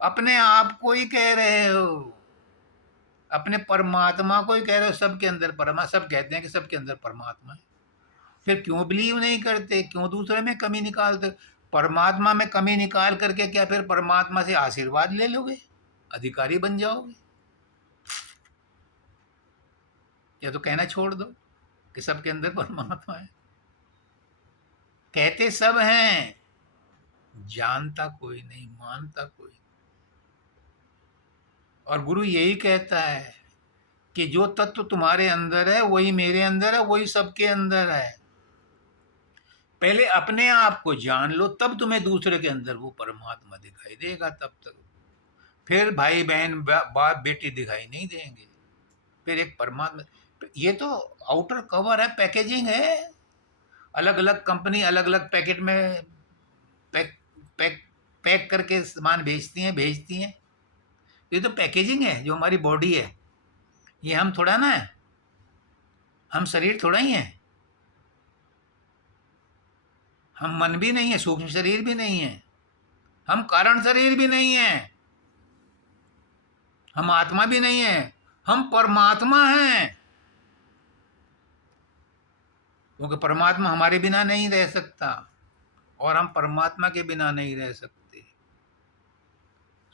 अपने आप को ही कह रहे हो, अपने परमात्मा को ही कह रहे हो। सबके अंदर परमात्मा, सब कहते हैं कि सबके अंदर परमात्मा है। फिर क्यों बिलीव नहीं करते, क्यों दूसरे में कमी निकालते? परमात्मा में कमी निकाल करके क्या फिर परमात्मा से आशीर्वाद ले लोगे, अधिकारी बन जाओगे? या तो कहना छोड़ दो कि सबके अंदर परमात्मा है। कहते सब हैं, जानता कोई नहीं, मानता कोई। और गुरु यही कहता है कि जो तत्व तुम्हारे अंदर है वही मेरे अंदर है, वही सबके अंदर है। पहले अपने आप को जान लो, तब तुम्हें दूसरे के अंदर वो परमात्मा दिखाई देगा। तब तक फिर भाई बहन बाप बेटी दिखाई नहीं देंगे, फिर एक परमात्मा। ये तो आउटर कवर है, पैकेजिंग है। अलग अलग कंपनी अलग अलग पैकेट में पैक पैक पैक करके सामान भेजती हैं। ये तो पैकेजिंग है। जो हमारी बॉडी है, ये हम थोड़ा ना है, हम शरीर थोड़ा ही है। हम मन भी नहीं है, सूक्ष्म शरीर भी नहीं है, हम कारण शरीर भी नहीं है, हम आत्मा भी नहीं है, हम परमात्मा हैं। क्योंकि परमात्मा हमारे बिना नहीं रह सकता और हम परमात्मा के बिना नहीं रह सकते।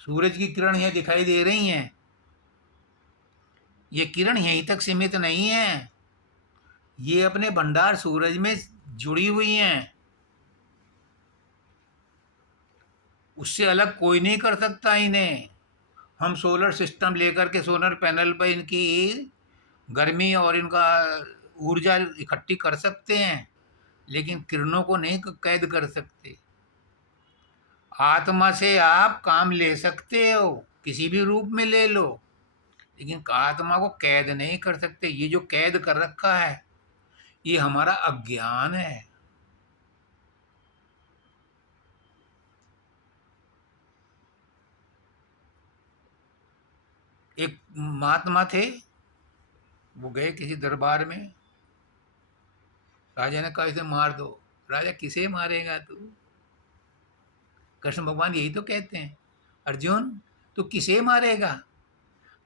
सूरज की किरण ये दिखाई दे रही हैं, ये किरण यहीं तक सीमित नहीं है, ये अपने भंडार सूरज में जुड़ी हुई हैं। उससे अलग कोई नहीं कर सकता इन्हें। हम सोलर सिस्टम लेकर के सोलर पैनल पर इनकी गर्मी और इनका ऊर्जा इकट्ठी कर सकते हैं, लेकिन किरणों को नहीं कैद कर सकते। आत्मा से आप काम ले सकते हो, किसी भी रूप में ले लो, लेकिन आत्मा को कैद नहीं कर सकते। ये जो कैद कर रखा है ये हमारा अज्ञान है। एक महात्मा थे, वो गए किसी दरबार में, राजा ने कहा इसे मार दो। राजा किसे मारेगा तू? कृष्ण भगवान यही तो कहते हैं, अर्जुन तू किसे मारेगा?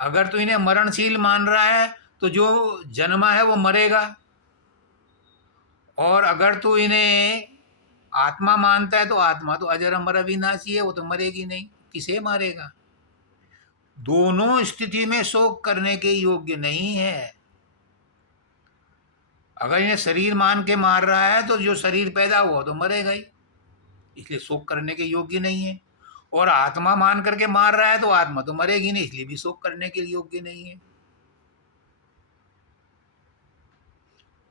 अगर तू इन्हें मरणशील मान रहा है तो जो जन्मा है वो मरेगा, और अगर तू इन्हें आत्मा मानता है तो आत्मा तो अजर अमर अविनाशी है, वो तो मरेगी नहीं, किसे मारेगा। दोनों स्थिति में शोक करने के योग्य नहीं है। अगर इन्हें शरीर मान के मार रहा है तो जो शरीर पैदा हुआ तो मरेगा ही, इसलिए शोक करने के योग्य नहीं है। और आत्मा मान करके मार रहा है तो आत्मा तो मरेगी नहीं, इसलिए भी शोक करने के योग्य नहीं है।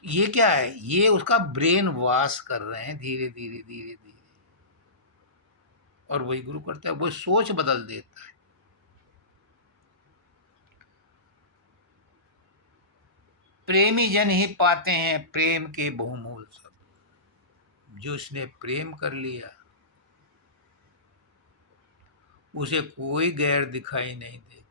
ये क्या है, ये उसका ब्रेन वॉश कर रहे हैं धीरे धीरे धीरे धीरे, और वही गुरु करता है, वो सोच बदल देता है। प्रेमी जन ही पाते हैं प्रेम के बहुमूल सब। जो उसने प्रेम कर लिया उसे कोई गैर दिखाई नहीं देता।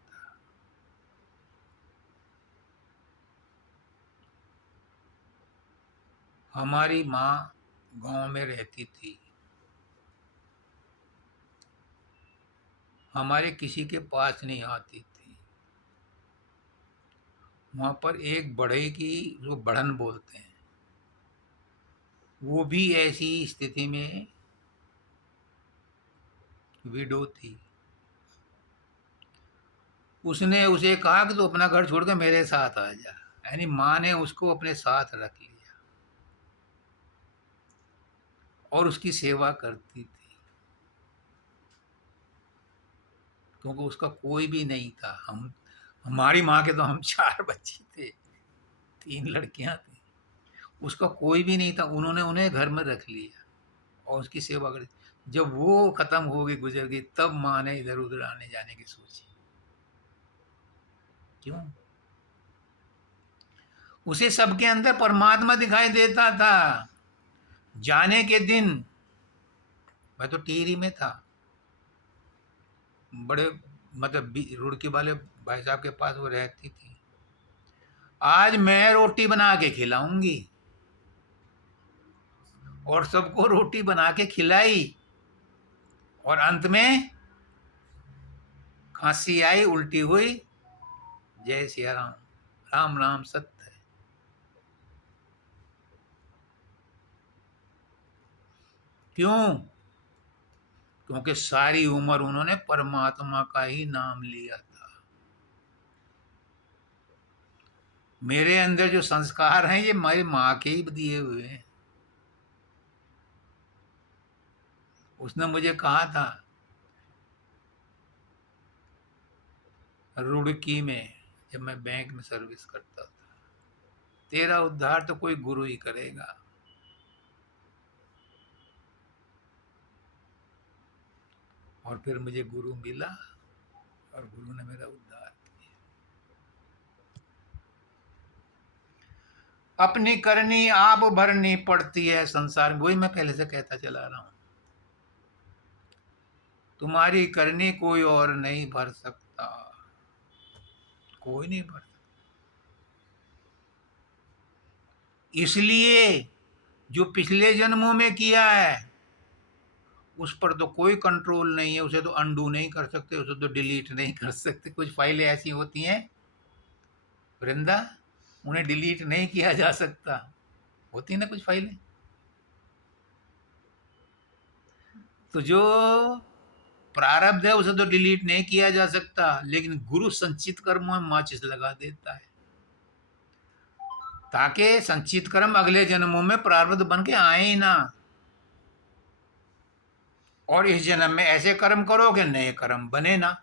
हमारी माँ गांव में रहती थी, हमारे किसी के पास नहीं आती थी। वहां पर एक बढ़ई की, जो बढ़न बोलते हैं, वो भी ऐसी स्थिति में विडो थी। उसने उसे कहा कि तू अपना घर छोड़ के मेरे साथ आ जा, यानी माँ ने उसको अपने साथ रख लिया और उसकी सेवा करती थी, क्योंकि उसका कोई भी नहीं था। हमारी माँ के तो हम 4 बच्चे थे, 3 लड़कियां थी, उसका कोई भी नहीं था। उन्होंने उन्हें घर में रख लिया और उसकी सेवा करी। जब वो खत्म हो गई, गुजर गई, तब माँ ने इधर उधर आने जाने की सोची। क्यों? उसे सबके अंदर परमात्मा दिखाई देता था। जाने के दिन मैं तो टिहरी में था, बड़े मतलब रुड़की वाले भाई साहब के पास वो रहती थी। आज मैं रोटी बना के खिलाऊंगी, और सबको रोटी बना के खिलाई, और अंत में खांसी आई, उल्टी हुई, जय सिया राम, राम राम सत्य है। क्यों? क्योंकि सारी उम्र उन्होंने परमात्मा का ही नाम लिया था। मेरे अंदर जो संस्कार हैं ये मेरी माँ के ही दिए हुए हैं। उसने मुझे कहा था रुड़की में, जब मैं बैंक में सर्विस करता था, तेरा उद्धार तो कोई गुरु ही करेगा। और फिर मुझे गुरु मिला और गुरु ने मेरा उद्धार किया। अपनी करनी आप भरनी पड़ती है संसार में, वही मैं पहले से कहता चला रहा हूं। तुम्हारी करनी कोई और नहीं भर सकता, कोई नहीं भर सकता। इसलिए जो पिछले जन्मों में किया है उस पर तो कोई कंट्रोल नहीं है। उसे तो अनडू नहीं कर सकते, उसे तो डिलीट नहीं कर सकते। कुछ फाइलें ऐसी होती हैं वृंदा, उन्हें डिलीट नहीं किया जा सकता। होती ना कुछ फाइलें, तो जो प्रारब्ध है उसे तो डिलीट नहीं किया जा सकता, लेकिन गुरु संचित कर्मों में माचिस लगा देता है, ताकि संचित कर्म अगले जन्मों में प्रारब्ध बन के आए ही ना। और इस जन्म में ऐसे कर्म करो कि नए कर्म बने ना,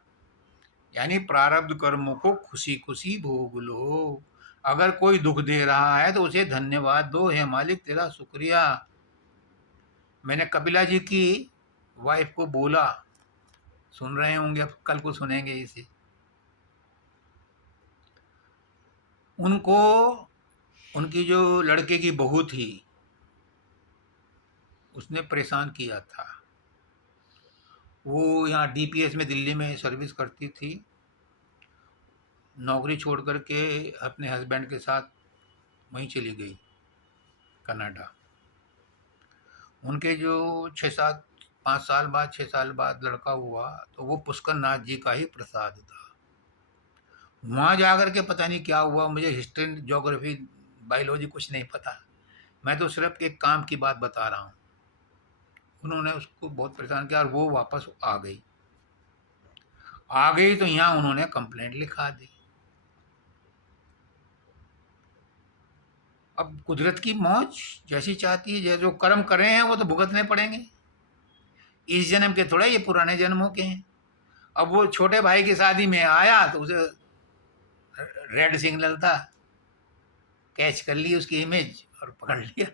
यानी प्रारब्ध कर्मों को खुशी खुशी भोग लो। अगर कोई दुख दे रहा है तो उसे धन्यवाद दो, हे मालिक तेरा शुक्रिया। मैंने कपिला जी की वाइफ को बोला, सुन रहे होंगे, अब कल को सुनेंगे इसे। उनको उनकी जो लड़के की बहू थी उसने परेशान किया था। वो यहाँ डीपीएस में दिल्ली में सर्विस करती थी, नौकरी छोड़ करके अपने हस्बैंड के साथ वहीं चली गई कनाडा। उनके जो 5 साल बाद 6 साल बाद लड़का हुआ तो वो पुष्कर नाथ जी का ही प्रसाद था। वहाँ जाकर के पता नहीं क्या हुआ, मुझे हिस्ट्री ज्योग्राफी बायोलॉजी कुछ नहीं पता, मैं तो सिर्फ एक काम की बात बता रहा हूँ। उन्होंने उसको बहुत परेशान किया और वो वापस आ गई। आ गई तो यहाँ उन्होंने कंप्लेंट लिखा दी। अब कुदरत की मौज जैसी चाहती है, जो कर्म कर रहे हैं वो तो भुगतने पड़ेंगे। इस जन्म के थोड़ा, ये पुराने जन्मों के हैं। अब वो छोटे भाई की शादी में आया तो उसे रेड सिग्नल था, कैच कर ली उसकी इमेज और पकड़ लिया।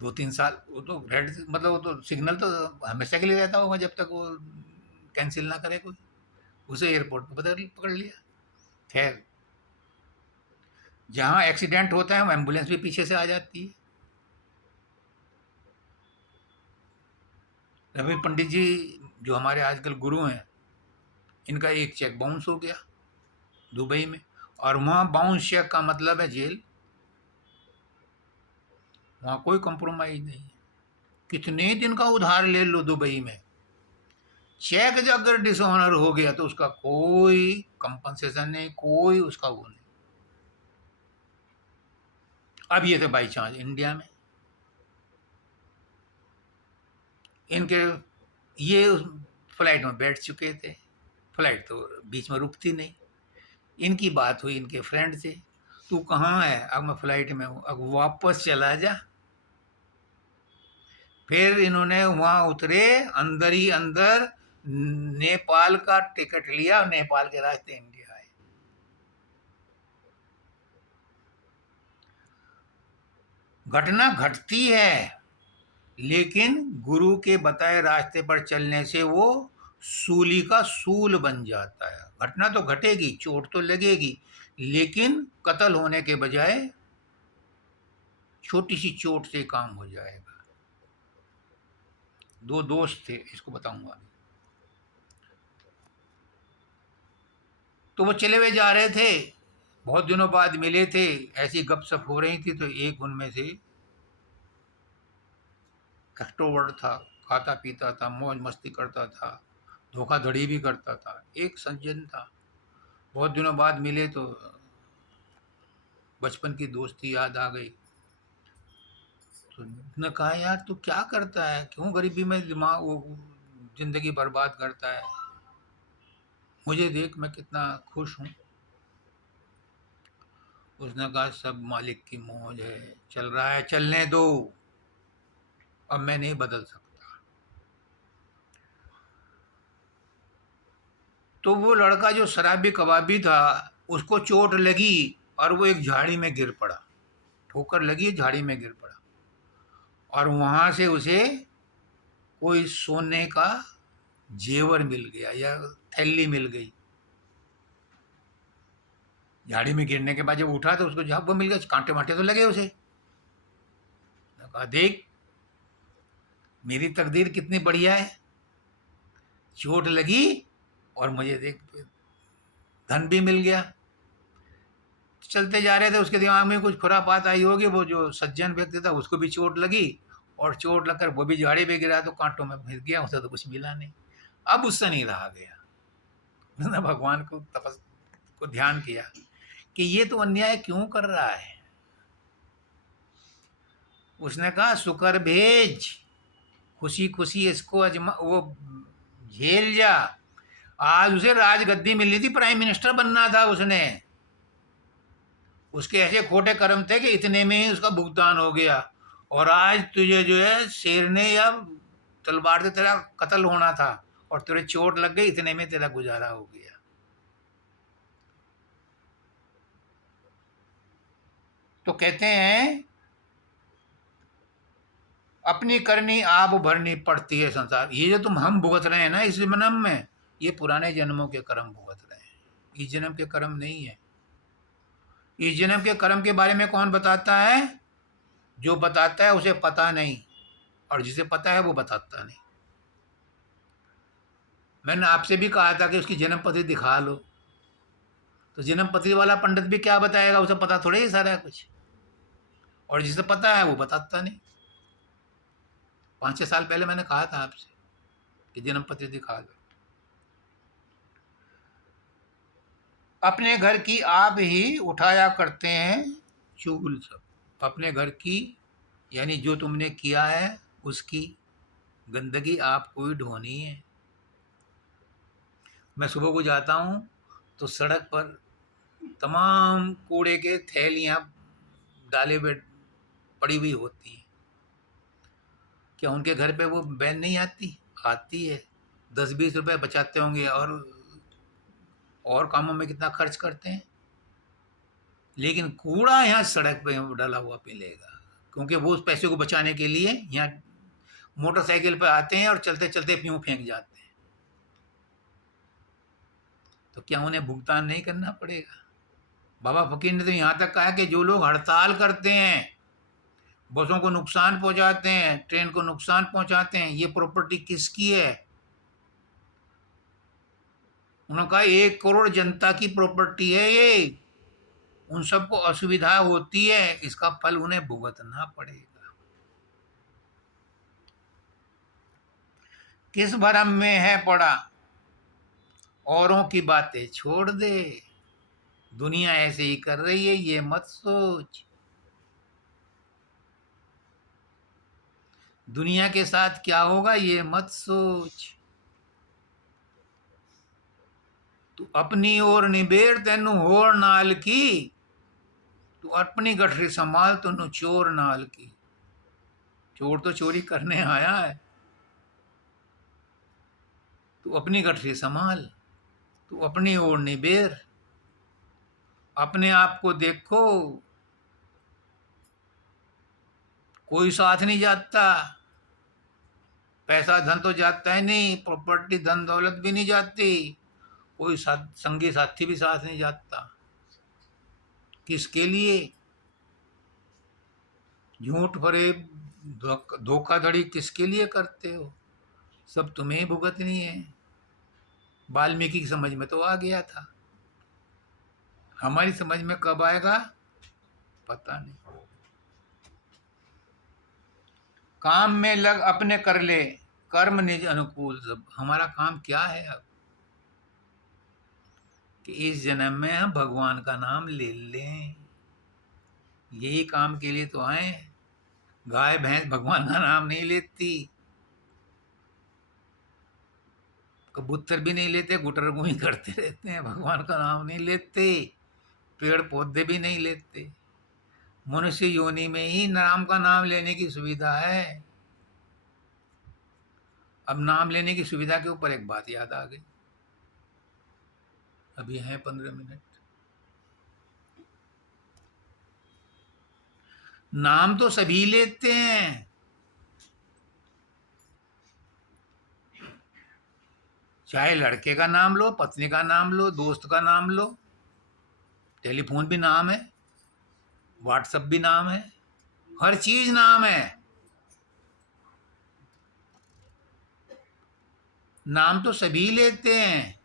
2-3 साल वो तो रेड, मतलब वो तो सिग्नल तो हमेशा के लिए रहता होगा जब तक वो कैंसिल ना करे कोई। उसे एयरपोर्ट पर पकड़ पकड़ लिया। खैर, जहाँ एक्सीडेंट होता है वहाँ एम्बुलेंस भी पीछे से आ जाती है। रवि पंडित जी जो हमारे आजकल गुरु हैं, इनका एक चेक बाउंस हो गया दुबई में, और वहाँ बाउंस चेक का मतलब है जेल। वहाँ कोई कंप्रोमाइज नहीं है। कितने दिन का उधार ले लो दुबई में, चेक अगर डिसऑनर हो गया तो उसका कोई कंपनसेशन नहीं, कोई उसका वो नहीं। अब ये थे बाई चांस इंडिया में, इनके ये उस फ्लाइट में बैठ चुके थे, फ्लाइट तो बीच में रुकती नहीं। इनकी बात हुई इनके फ्रेंड से, तू कहाँ है? अब मैं फ्लाइट में हूँ, अब वापस चला जा। फिर इन्होंने वहाँ उतरे, अंदर ही अंदर नेपाल का टिकट लिया और नेपाल के रास्ते इंडिया आए। घटना घटती है, लेकिन गुरु के बताए रास्ते पर चलने से वो सूली का सूल बन जाता है। घटना तो घटेगी, चोट तो लगेगी, लेकिन कत्ल होने के बजाय छोटी सी चोट से काम हो जाएगा। 2 दोस्त थे, इसको बताऊंगा। तो वो चले हुए जा रहे थे, बहुत दिनों बाद मिले थे, ऐसी गपशप हो रही थी, तो एक उनमें से एक्सट्रोवर्ट था, खाता पीता था, मौज मस्ती करता था, धोखाधड़ी भी करता था, एक सज्जन था। बहुत दिनों बाद मिले तो बचपन की दोस्ती याद आ गई। तो उसने कहा, यार तू क्या करता है, क्यों गरीबी में दिमाग वो जिंदगी बर्बाद करता है, मुझे देख मैं कितना खुश हूँ। उसने कहा, सब मालिक की मौज है, चल रहा है, चलने दो, अब मैं नहीं बदल सकता। तो वो लड़का जो शराबी कबाबी था, उसको चोट लगी और वो एक झाड़ी में गिर पड़ा, ठोकर लगी, झाड़ी में गिर पड़ा, और वहां से उसे कोई सोने का जेवर मिल गया या थैली मिल गई। झाड़ी में गिरने के बाद जब उठा तो उसको जब वो मिल गया, कांटे वांटे तो लगे उसे। कहा, देख मेरी तकदीर कितनी बढ़िया है, चोट लगी और मुझे देख धन भी मिल गया। चलते जा रहे थे, उसके दिमाग में कुछ खुरापात आई होगी, वो जो सज्जन व्यक्ति था उसको भी चोट लगी, और चोट लगकर वो भी झाड़ी पे गिरा, तो कांटों में घिर गया, उसे तो कुछ मिला नहीं। अब उससे नहीं रहा गया, उसने भगवान को तपस को ध्यान किया कि ये तो अन्याय क्यों कर रहा है। उसने कहा, शुक्र भेज, खुशी खुशी इसको अजमा वो झेल जा। आज उसे राजगद्दी मिली थी, प्राइम मिनिस्टर बनना था उसने, उसके ऐसे खोटे कर्म थे कि इतने में ही उसका भुगतान हो गया, और आज तुझे जो है शेरने या तलवार से तेरा कत्ल होना था, और तेरे चोट लग गई, इतने में तेरा गुजारा हो गया। तो कहते हैं, अपनी करनी आप भरनी पड़ती है संसार। ये जो हम भुगत रहे हैं ना इस जन्म में, ये पुराने जन्मों के कर्म भुगत रहे हैं, इस जन्म के कर्म नहीं है। इस जन्म के कर्म के बारे में कौन बताता है? जो बताता है उसे पता नहीं, और जिसे पता है वो बताता नहीं। मैंने आपसे भी कहा था कि उसकी जन्म पत्री दिखा लो, तो जन्म पत्री वाला पंडित भी क्या बताएगा, उसे पता थोड़े ही सारा कुछ, और जिसे पता है वो बताता नहीं। 5-6 साल पहले मैंने कहा था आपसे कि जन्म पत्री दिखा लो। अपने घर की आप ही उठाया करते हैं चूल सब, अपने घर की यानी जो तुमने किया है उसकी गंदगी आपको ही ढोनी है। मैं सुबह को जाता हूँ तो सड़क पर तमाम कूड़े के थैलियाँ डाले हुए पड़ी हुई होती हैं। क्या उनके घर पे वो वैन नहीं आती? आती है। 10-20 रुपए बचाते होंगे और कामों में कितना खर्च करते हैं। लेकिन कूड़ा यहाँ सड़क पे डाला हुआ मिलेगा, क्योंकि वो उस पैसे को बचाने के लिए यहाँ मोटरसाइकिल पे आते हैं और चलते चलते यूं फेंक जाते हैं। तो क्या उन्हें भुगतान नहीं करना पड़ेगा? बाबा फकीर ने तो यहाँ तक कहा कि जो लोग हड़ताल करते हैं, बसों को नुकसान पहुंचाते हैं, ट्रेन को नुकसान पहुंचाते हैं, ये प्रॉपर्टी किसकी है? उन्होंने कहा 1 करोड़ जनता की प्रॉपर्टी है ये। उन सबको असुविधा होती है, इसका फल उन्हें भुगतना पड़ेगा। किस भरम में है पड़ा, औरों की बातें छोड़ दे। दुनिया ऐसे ही कर रही है, ये मत सोच। दुनिया के साथ क्या होगा ये मत सोच। तू अपनी ओर निबेड़ तेनू होर नाल की, तू अपनी गठरी संभाल तेनू चोर नाल की। चोर तो चोरी करने आया है, तू अपनी गठरी संभाल, तू अपनी ओर निबेड़। अपने आप को देखो, कोई साथ नहीं जाता। पैसा धन तो जाता है नहीं, प्रॉपर्टी धन दौलत भी नहीं जाती, कोई संगी साथी भी साथ नहीं जाता। किसके लिए? झूठ भरे धोखाधड़ी किसके लिए करते हो? सब तुम्हें ही भुगतनी है। वाल्मीकि की समझ में तो आ गया था, हमारी समझ में कब आएगा पता नहीं। काम में लग अपने कर ले, कर्म निज अनुकूल सब। हमारा काम क्या है अब कि इस जन्म में हम भगवान का नाम ले लें। यही काम के लिए तो आए। गाय भैंस भगवान का नाम नहीं लेती, कबूतर भी नहीं लेते, गुटरगुई करते रहते हैं, भगवान का नाम नहीं लेते। पेड़ पौधे भी नहीं लेते। मनुष्य योनि में ही नाम का नाम लेने की सुविधा है। अब नाम लेने की सुविधा के ऊपर एक बात याद आ गई, अभी है 15 मिनट। नाम तो सभी लेते हैं, चाहे लड़के का नाम लो, पत्नी का नाम लो, दोस्त का नाम लो। टेलीफोन भी नाम है, व्हाट्सएप भी नाम है, हर चीज नाम है। नाम तो सभी लेते हैं,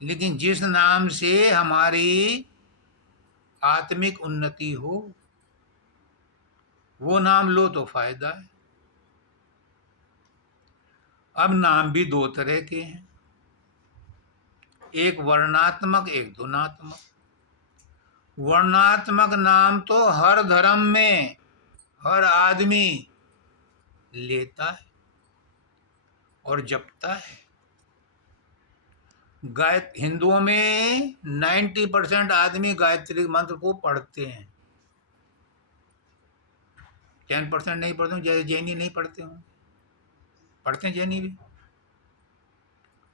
लेकिन जिस नाम से हमारी आत्मिक उन्नति हो वो नाम लो तो फायदा है। अब नाम भी 2 तरह के हैं, एक वर्णात्मक, एक ध्वनात्मक। वर्णात्मक नाम तो हर धर्म में हर आदमी लेता है और जपता है। हिंदुओं में 90% आदमी गायत्री मंत्र को पढ़ते हैं, 10% नहीं पढ़ते हूँ। जैसे जैनी नहीं पढ़ते हूँ, पढ़ते हैं जैनी भी,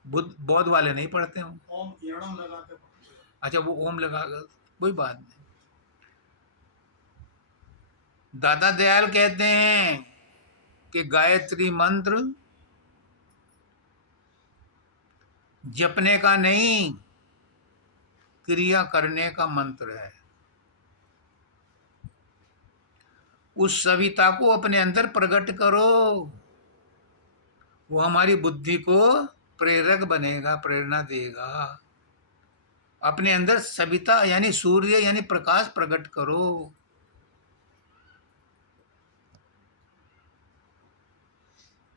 बौद्ध वाले नहीं पढ़ते हूँ। ओम एड़म लगा के पढ़ते हैं। अच्छा, वो ओम लगा कर, कोई बात नहीं। दादा दयाल कहते हैं कि गायत्री मंत्र जपने का नहीं, क्रिया करने का मंत्र है। उस सविता को अपने अंदर प्रकट करो, वो हमारी बुद्धि को प्रेरक बनेगा, प्रेरणा देगा। अपने अंदर सविता यानी सूर्य यानी प्रकाश प्रकट करो।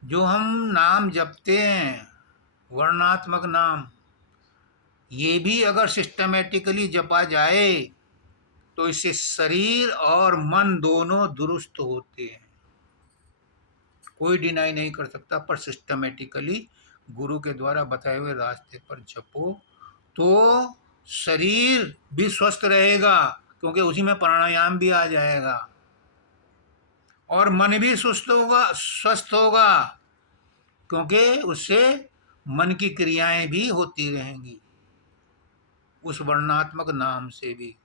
जो हम नाम जपते हैं, वर्णात्मक नाम, ये भी अगर सिस्टमेटिकली जपा जाए तो इससे शरीर और मन दोनों दुरुस्त होते हैं, कोई डिनाई नहीं कर सकता। पर सिस्टमेटिकली गुरु के द्वारा बताए हुए रास्ते पर जपो तो शरीर भी स्वस्थ रहेगा, क्योंकि उसी में प्राणायाम भी आ जाएगा, और मन भी स्वस्थ होगा, क्योंकि उससे मन की क्रियाएं भी होती रहेंगी उस वर्णात्मक नाम से भी।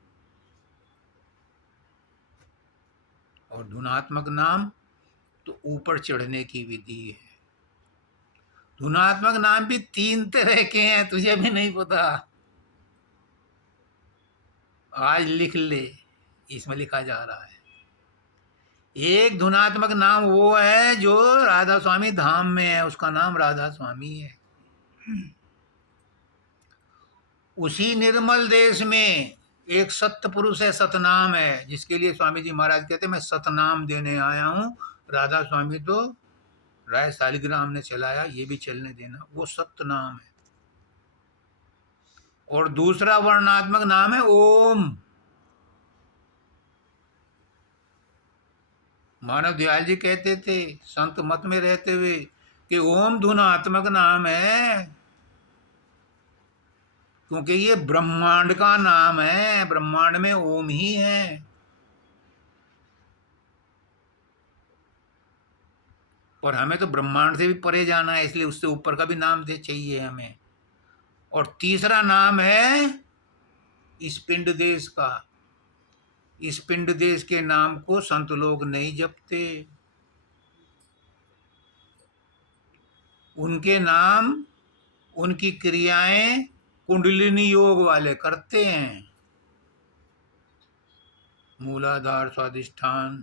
और धुनात्मक नाम तो ऊपर चढ़ने की विधि है। धुनात्मक नाम भी 3 तरह के हैं, तुझे भी नहीं पता, आज लिख ले, इसमें लिखा जा रहा है। एक धुनात्मक नाम वो है जो राधा स्वामी धाम में है, उसका नाम राधा स्वामी है। उसी निर्मल देश में एक सत्य पुरुष है, सतनाम है, जिसके लिए स्वामी जी महाराज कहते मैं सतनाम देने आया हूँ। राधा स्वामी तो राय शालिग्राम ने चलाया, ये भी चलने देना, वो सत्य नाम है। और दूसरा वर्णात्मक नाम है ओम। मानव दयाल जी कहते थे संत मत में रहते हुए कि ओम धुनात्मक नाम है, क्योंकि ये ब्रह्मांड का नाम है, ब्रह्मांड में ओम ही है। और हमें तो ब्रह्मांड से भी परे जाना है, इसलिए उससे ऊपर का भी नाम दे चाहिए हमें। और तीसरा नाम है इस पिंड देश का। इस पिंड देश के नाम को संत लोग नहीं जपते, उनके नाम उनकी क्रियाएं कुंडलिनी योग वाले करते हैं। मूलाधार स्वादिष्ठान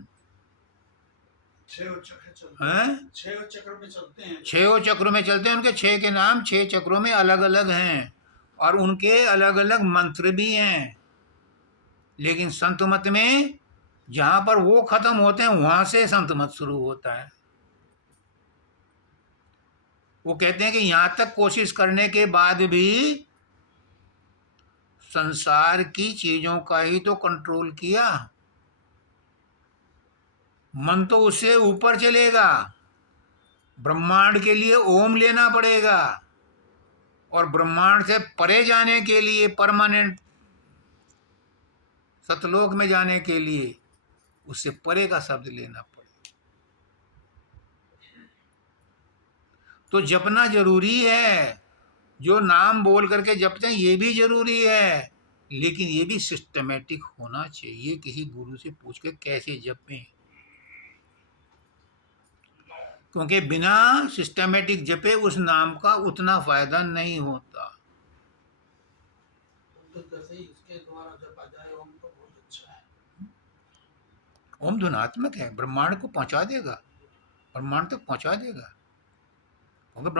6 चक्र चलते हैं, 6 चक्र में चलते हैं। 6 चक्रों में चलते हैं। उनके 6 के नाम 6 चक्रों में अलग अलग हैं, और उनके अलग अलग मंत्र भी हैं। लेकिन संत मत में जहां पर वो खत्म होते हैं वहां से संत मत शुरू होता है। वो कहते हैं कि यहां तक कोशिश करने के बाद भी संसार की चीजों का ही तो कंट्रोल किया, मन तो उससे ऊपर चलेगा। ब्रह्मांड के लिए ओम लेना पड़ेगा, और ब्रह्मांड से परे जाने के लिए, परमानेंट सतलोक में जाने के लिए, उससे परे का शब्द लेना पड़ेगा। तो जपना जरूरी है, जो नाम बोल करके जपते हैं ये भी जरूरी है, लेकिन ये भी सिस्टमेटिक होना चाहिए। किसी गुरु से पूछ के कैसे जपें, क्योंकि बिना सिस्टमेटिक जपे उस नाम का उतना फायदा नहीं होता। तो जैसे ही इसके द्वारा जपा जाए ओम तो बहुत अच्छा है। ओम धुनात्मक है, ब्रह्मांड को पहुंचा देगा, ब्रह्मांड तक पहुंचा देगा, क्योंकि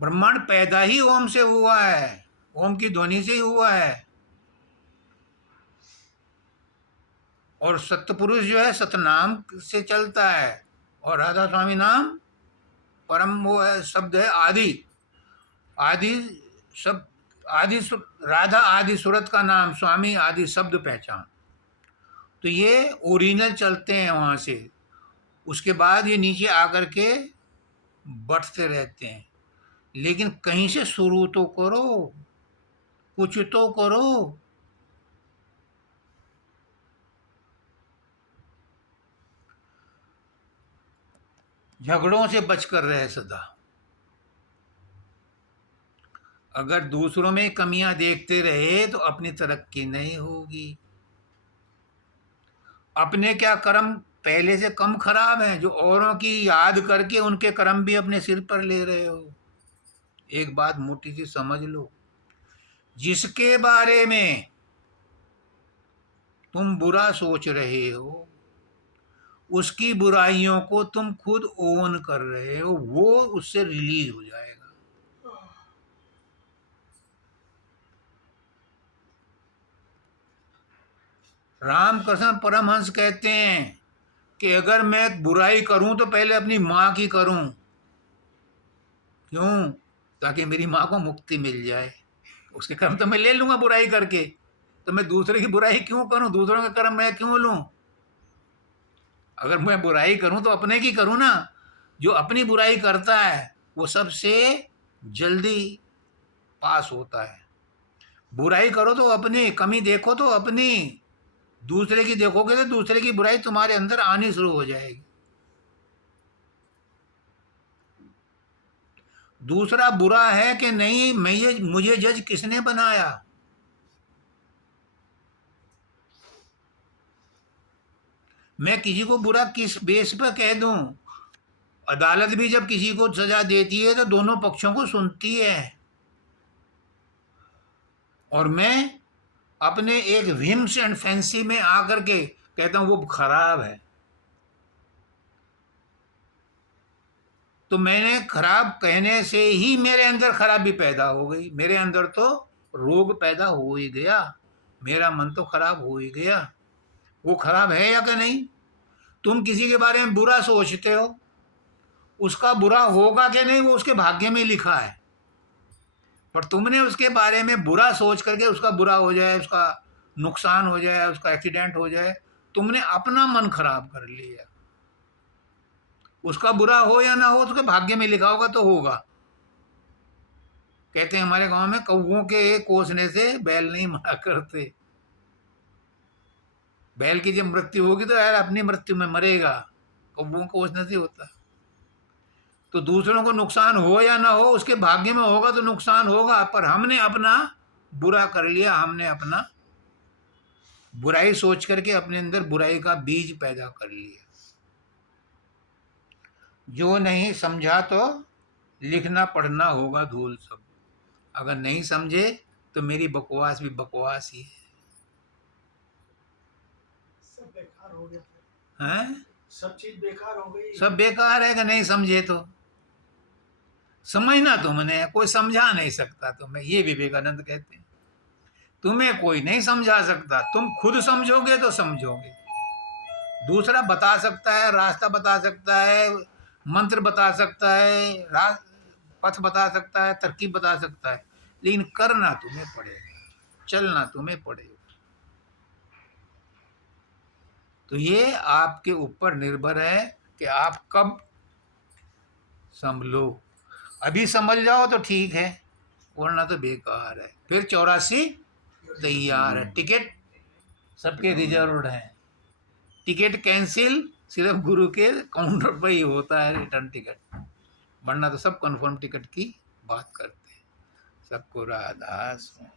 ब्रह्मांड पैदा ही ओम से हुआ है, ओम की ध्वनि से ही हुआ है। और सत्पुरुष जो है सतनाम से चलता है, और राधा स्वामी नाम परम वो है, शब्द है आदि। आदि शब्द, राधा आदि सूरत का नाम, स्वामी आदि शब्द पहचान। तो ये ओरिजिनल चलते हैं वहां से, उसके बाद ये नीचे आकर के बढ़ते रहते हैं। लेकिन कहीं से शुरू तो करो, कुछ तो करो। झगड़ों से बचकर रहे सदा। अगर दूसरों में कमियां देखते रहे तो अपनी तरक्की नहीं होगी। अपने क्या कर्म पहले से कम खराब हैं, जो औरों की याद करके उनके कर्म भी अपने सिर पर ले रहे हो। एक बात मोटी सी समझ लो, जिसके बारे में तुम बुरा सोच रहे हो उसकी बुराइयों को तुम खुद ओन कर रहे हो, वो उससे रिलीज हो जाएगा। रामकृष्ण परमहंस कहते हैं कि अगर मैं बुराई करूं तो पहले अपनी मां की करूं। क्यों? ताकि मेरी मां को मुक्ति मिल जाए। उसके कर्म तो मैं ले लूंगा बुराई करके, तो मैं दूसरे की बुराई क्यों करूं, दूसरों का कर्म मैं क्यों लूं? अगर मैं बुराई करूं तो अपने की करूं ना। जो अपनी बुराई करता है वो सबसे जल्दी पास होता है। बुराई करो तो अपनी, कमी देखो तो अपनी, दूसरे की देखोगे तो दूसरे की बुराई तुम्हारे अंदर आनी शुरू हो जाएगी। दूसरा बुरा है कि नहीं, मुझे जज किसने बनाया? मैं किसी को बुरा किस बेस पर कह दूं? अदालत भी जब किसी को सजा देती है तो दोनों पक्षों को सुनती है, और मैं अपने एक विम्स एंड फैंसी में आकर के कहता हूं वो खराब है। तो मैंने खराब कहने से ही मेरे अंदर खराबी पैदा हो गई, मेरे अंदर तो रोग पैदा हो ही गया, मेरा मन तो खराब हो ही गया। वो खराब है या कि नहीं? तुम किसी के बारे में बुरा सोचते हो, उसका बुरा होगा कि नहीं वो उसके भाग्य में लिखा है, पर तुमने उसके बारे में बुरा सोच करके उसका बुरा हो जाए, उसका नुकसान हो जाए, उसका एक्सीडेंट हो जाए, तुमने अपना मन खराब कर लिया। उसका बुरा हो या ना हो उसके भाग्य में लिखा होगा तो होगा। कहते हैं हमारे गांव में, कौवों के कोसने से बैल नहीं मरा करते। बैल की जब मृत्यु होगी तो यार अपनी मृत्यु में मरेगा, कौवों को कोसने से होता। तो दूसरों को नुकसान हो या ना हो उसके भाग्य में होगा तो नुकसान होगा, पर हमने अपना बुरा कर लिया, हमने अपना बुराई सोच करके अपने अंदर बुराई का बीज पैदा कर लिया। जो नहीं समझा तो लिखना पढ़ना होगा धूल सब। अगर नहीं समझे तो मेरी बकवास भी बकवास ही सब बेकार हो गया, है। सब चीज बेकार हो गई। सब बेकार है कि नहीं समझे तो। समझना तुमने, कोई समझा नहीं सकता तुम्हें, ये विवेकानंद कहते हैं। तुम्हें कोई नहीं समझा सकता, तुम खुद समझोगे तो समझोगे। दूसरा बता सकता है, रास्ता बता सकता है, मंत्र बता सकता है, पथ बता सकता है, तरकीब बता सकता है, लेकिन करना तुम्हें पड़ेगा, चलना तुम्हें पड़ेगा। तो ये आपके ऊपर निर्भर है कि आप कब संभलो। अभी समझ जाओ तो ठीक है, वरना तो बेकार है। फिर 84 तैयार है, टिकट सबके रिजर्व्ड हैं। टिकट कैंसिल सिर्फ गुरु के काउंटर पर ही होता है रिटर्न टिकट, वरना तो सब कंफर्म टिकट की बात करते हैं। सबको राधा स्वामी।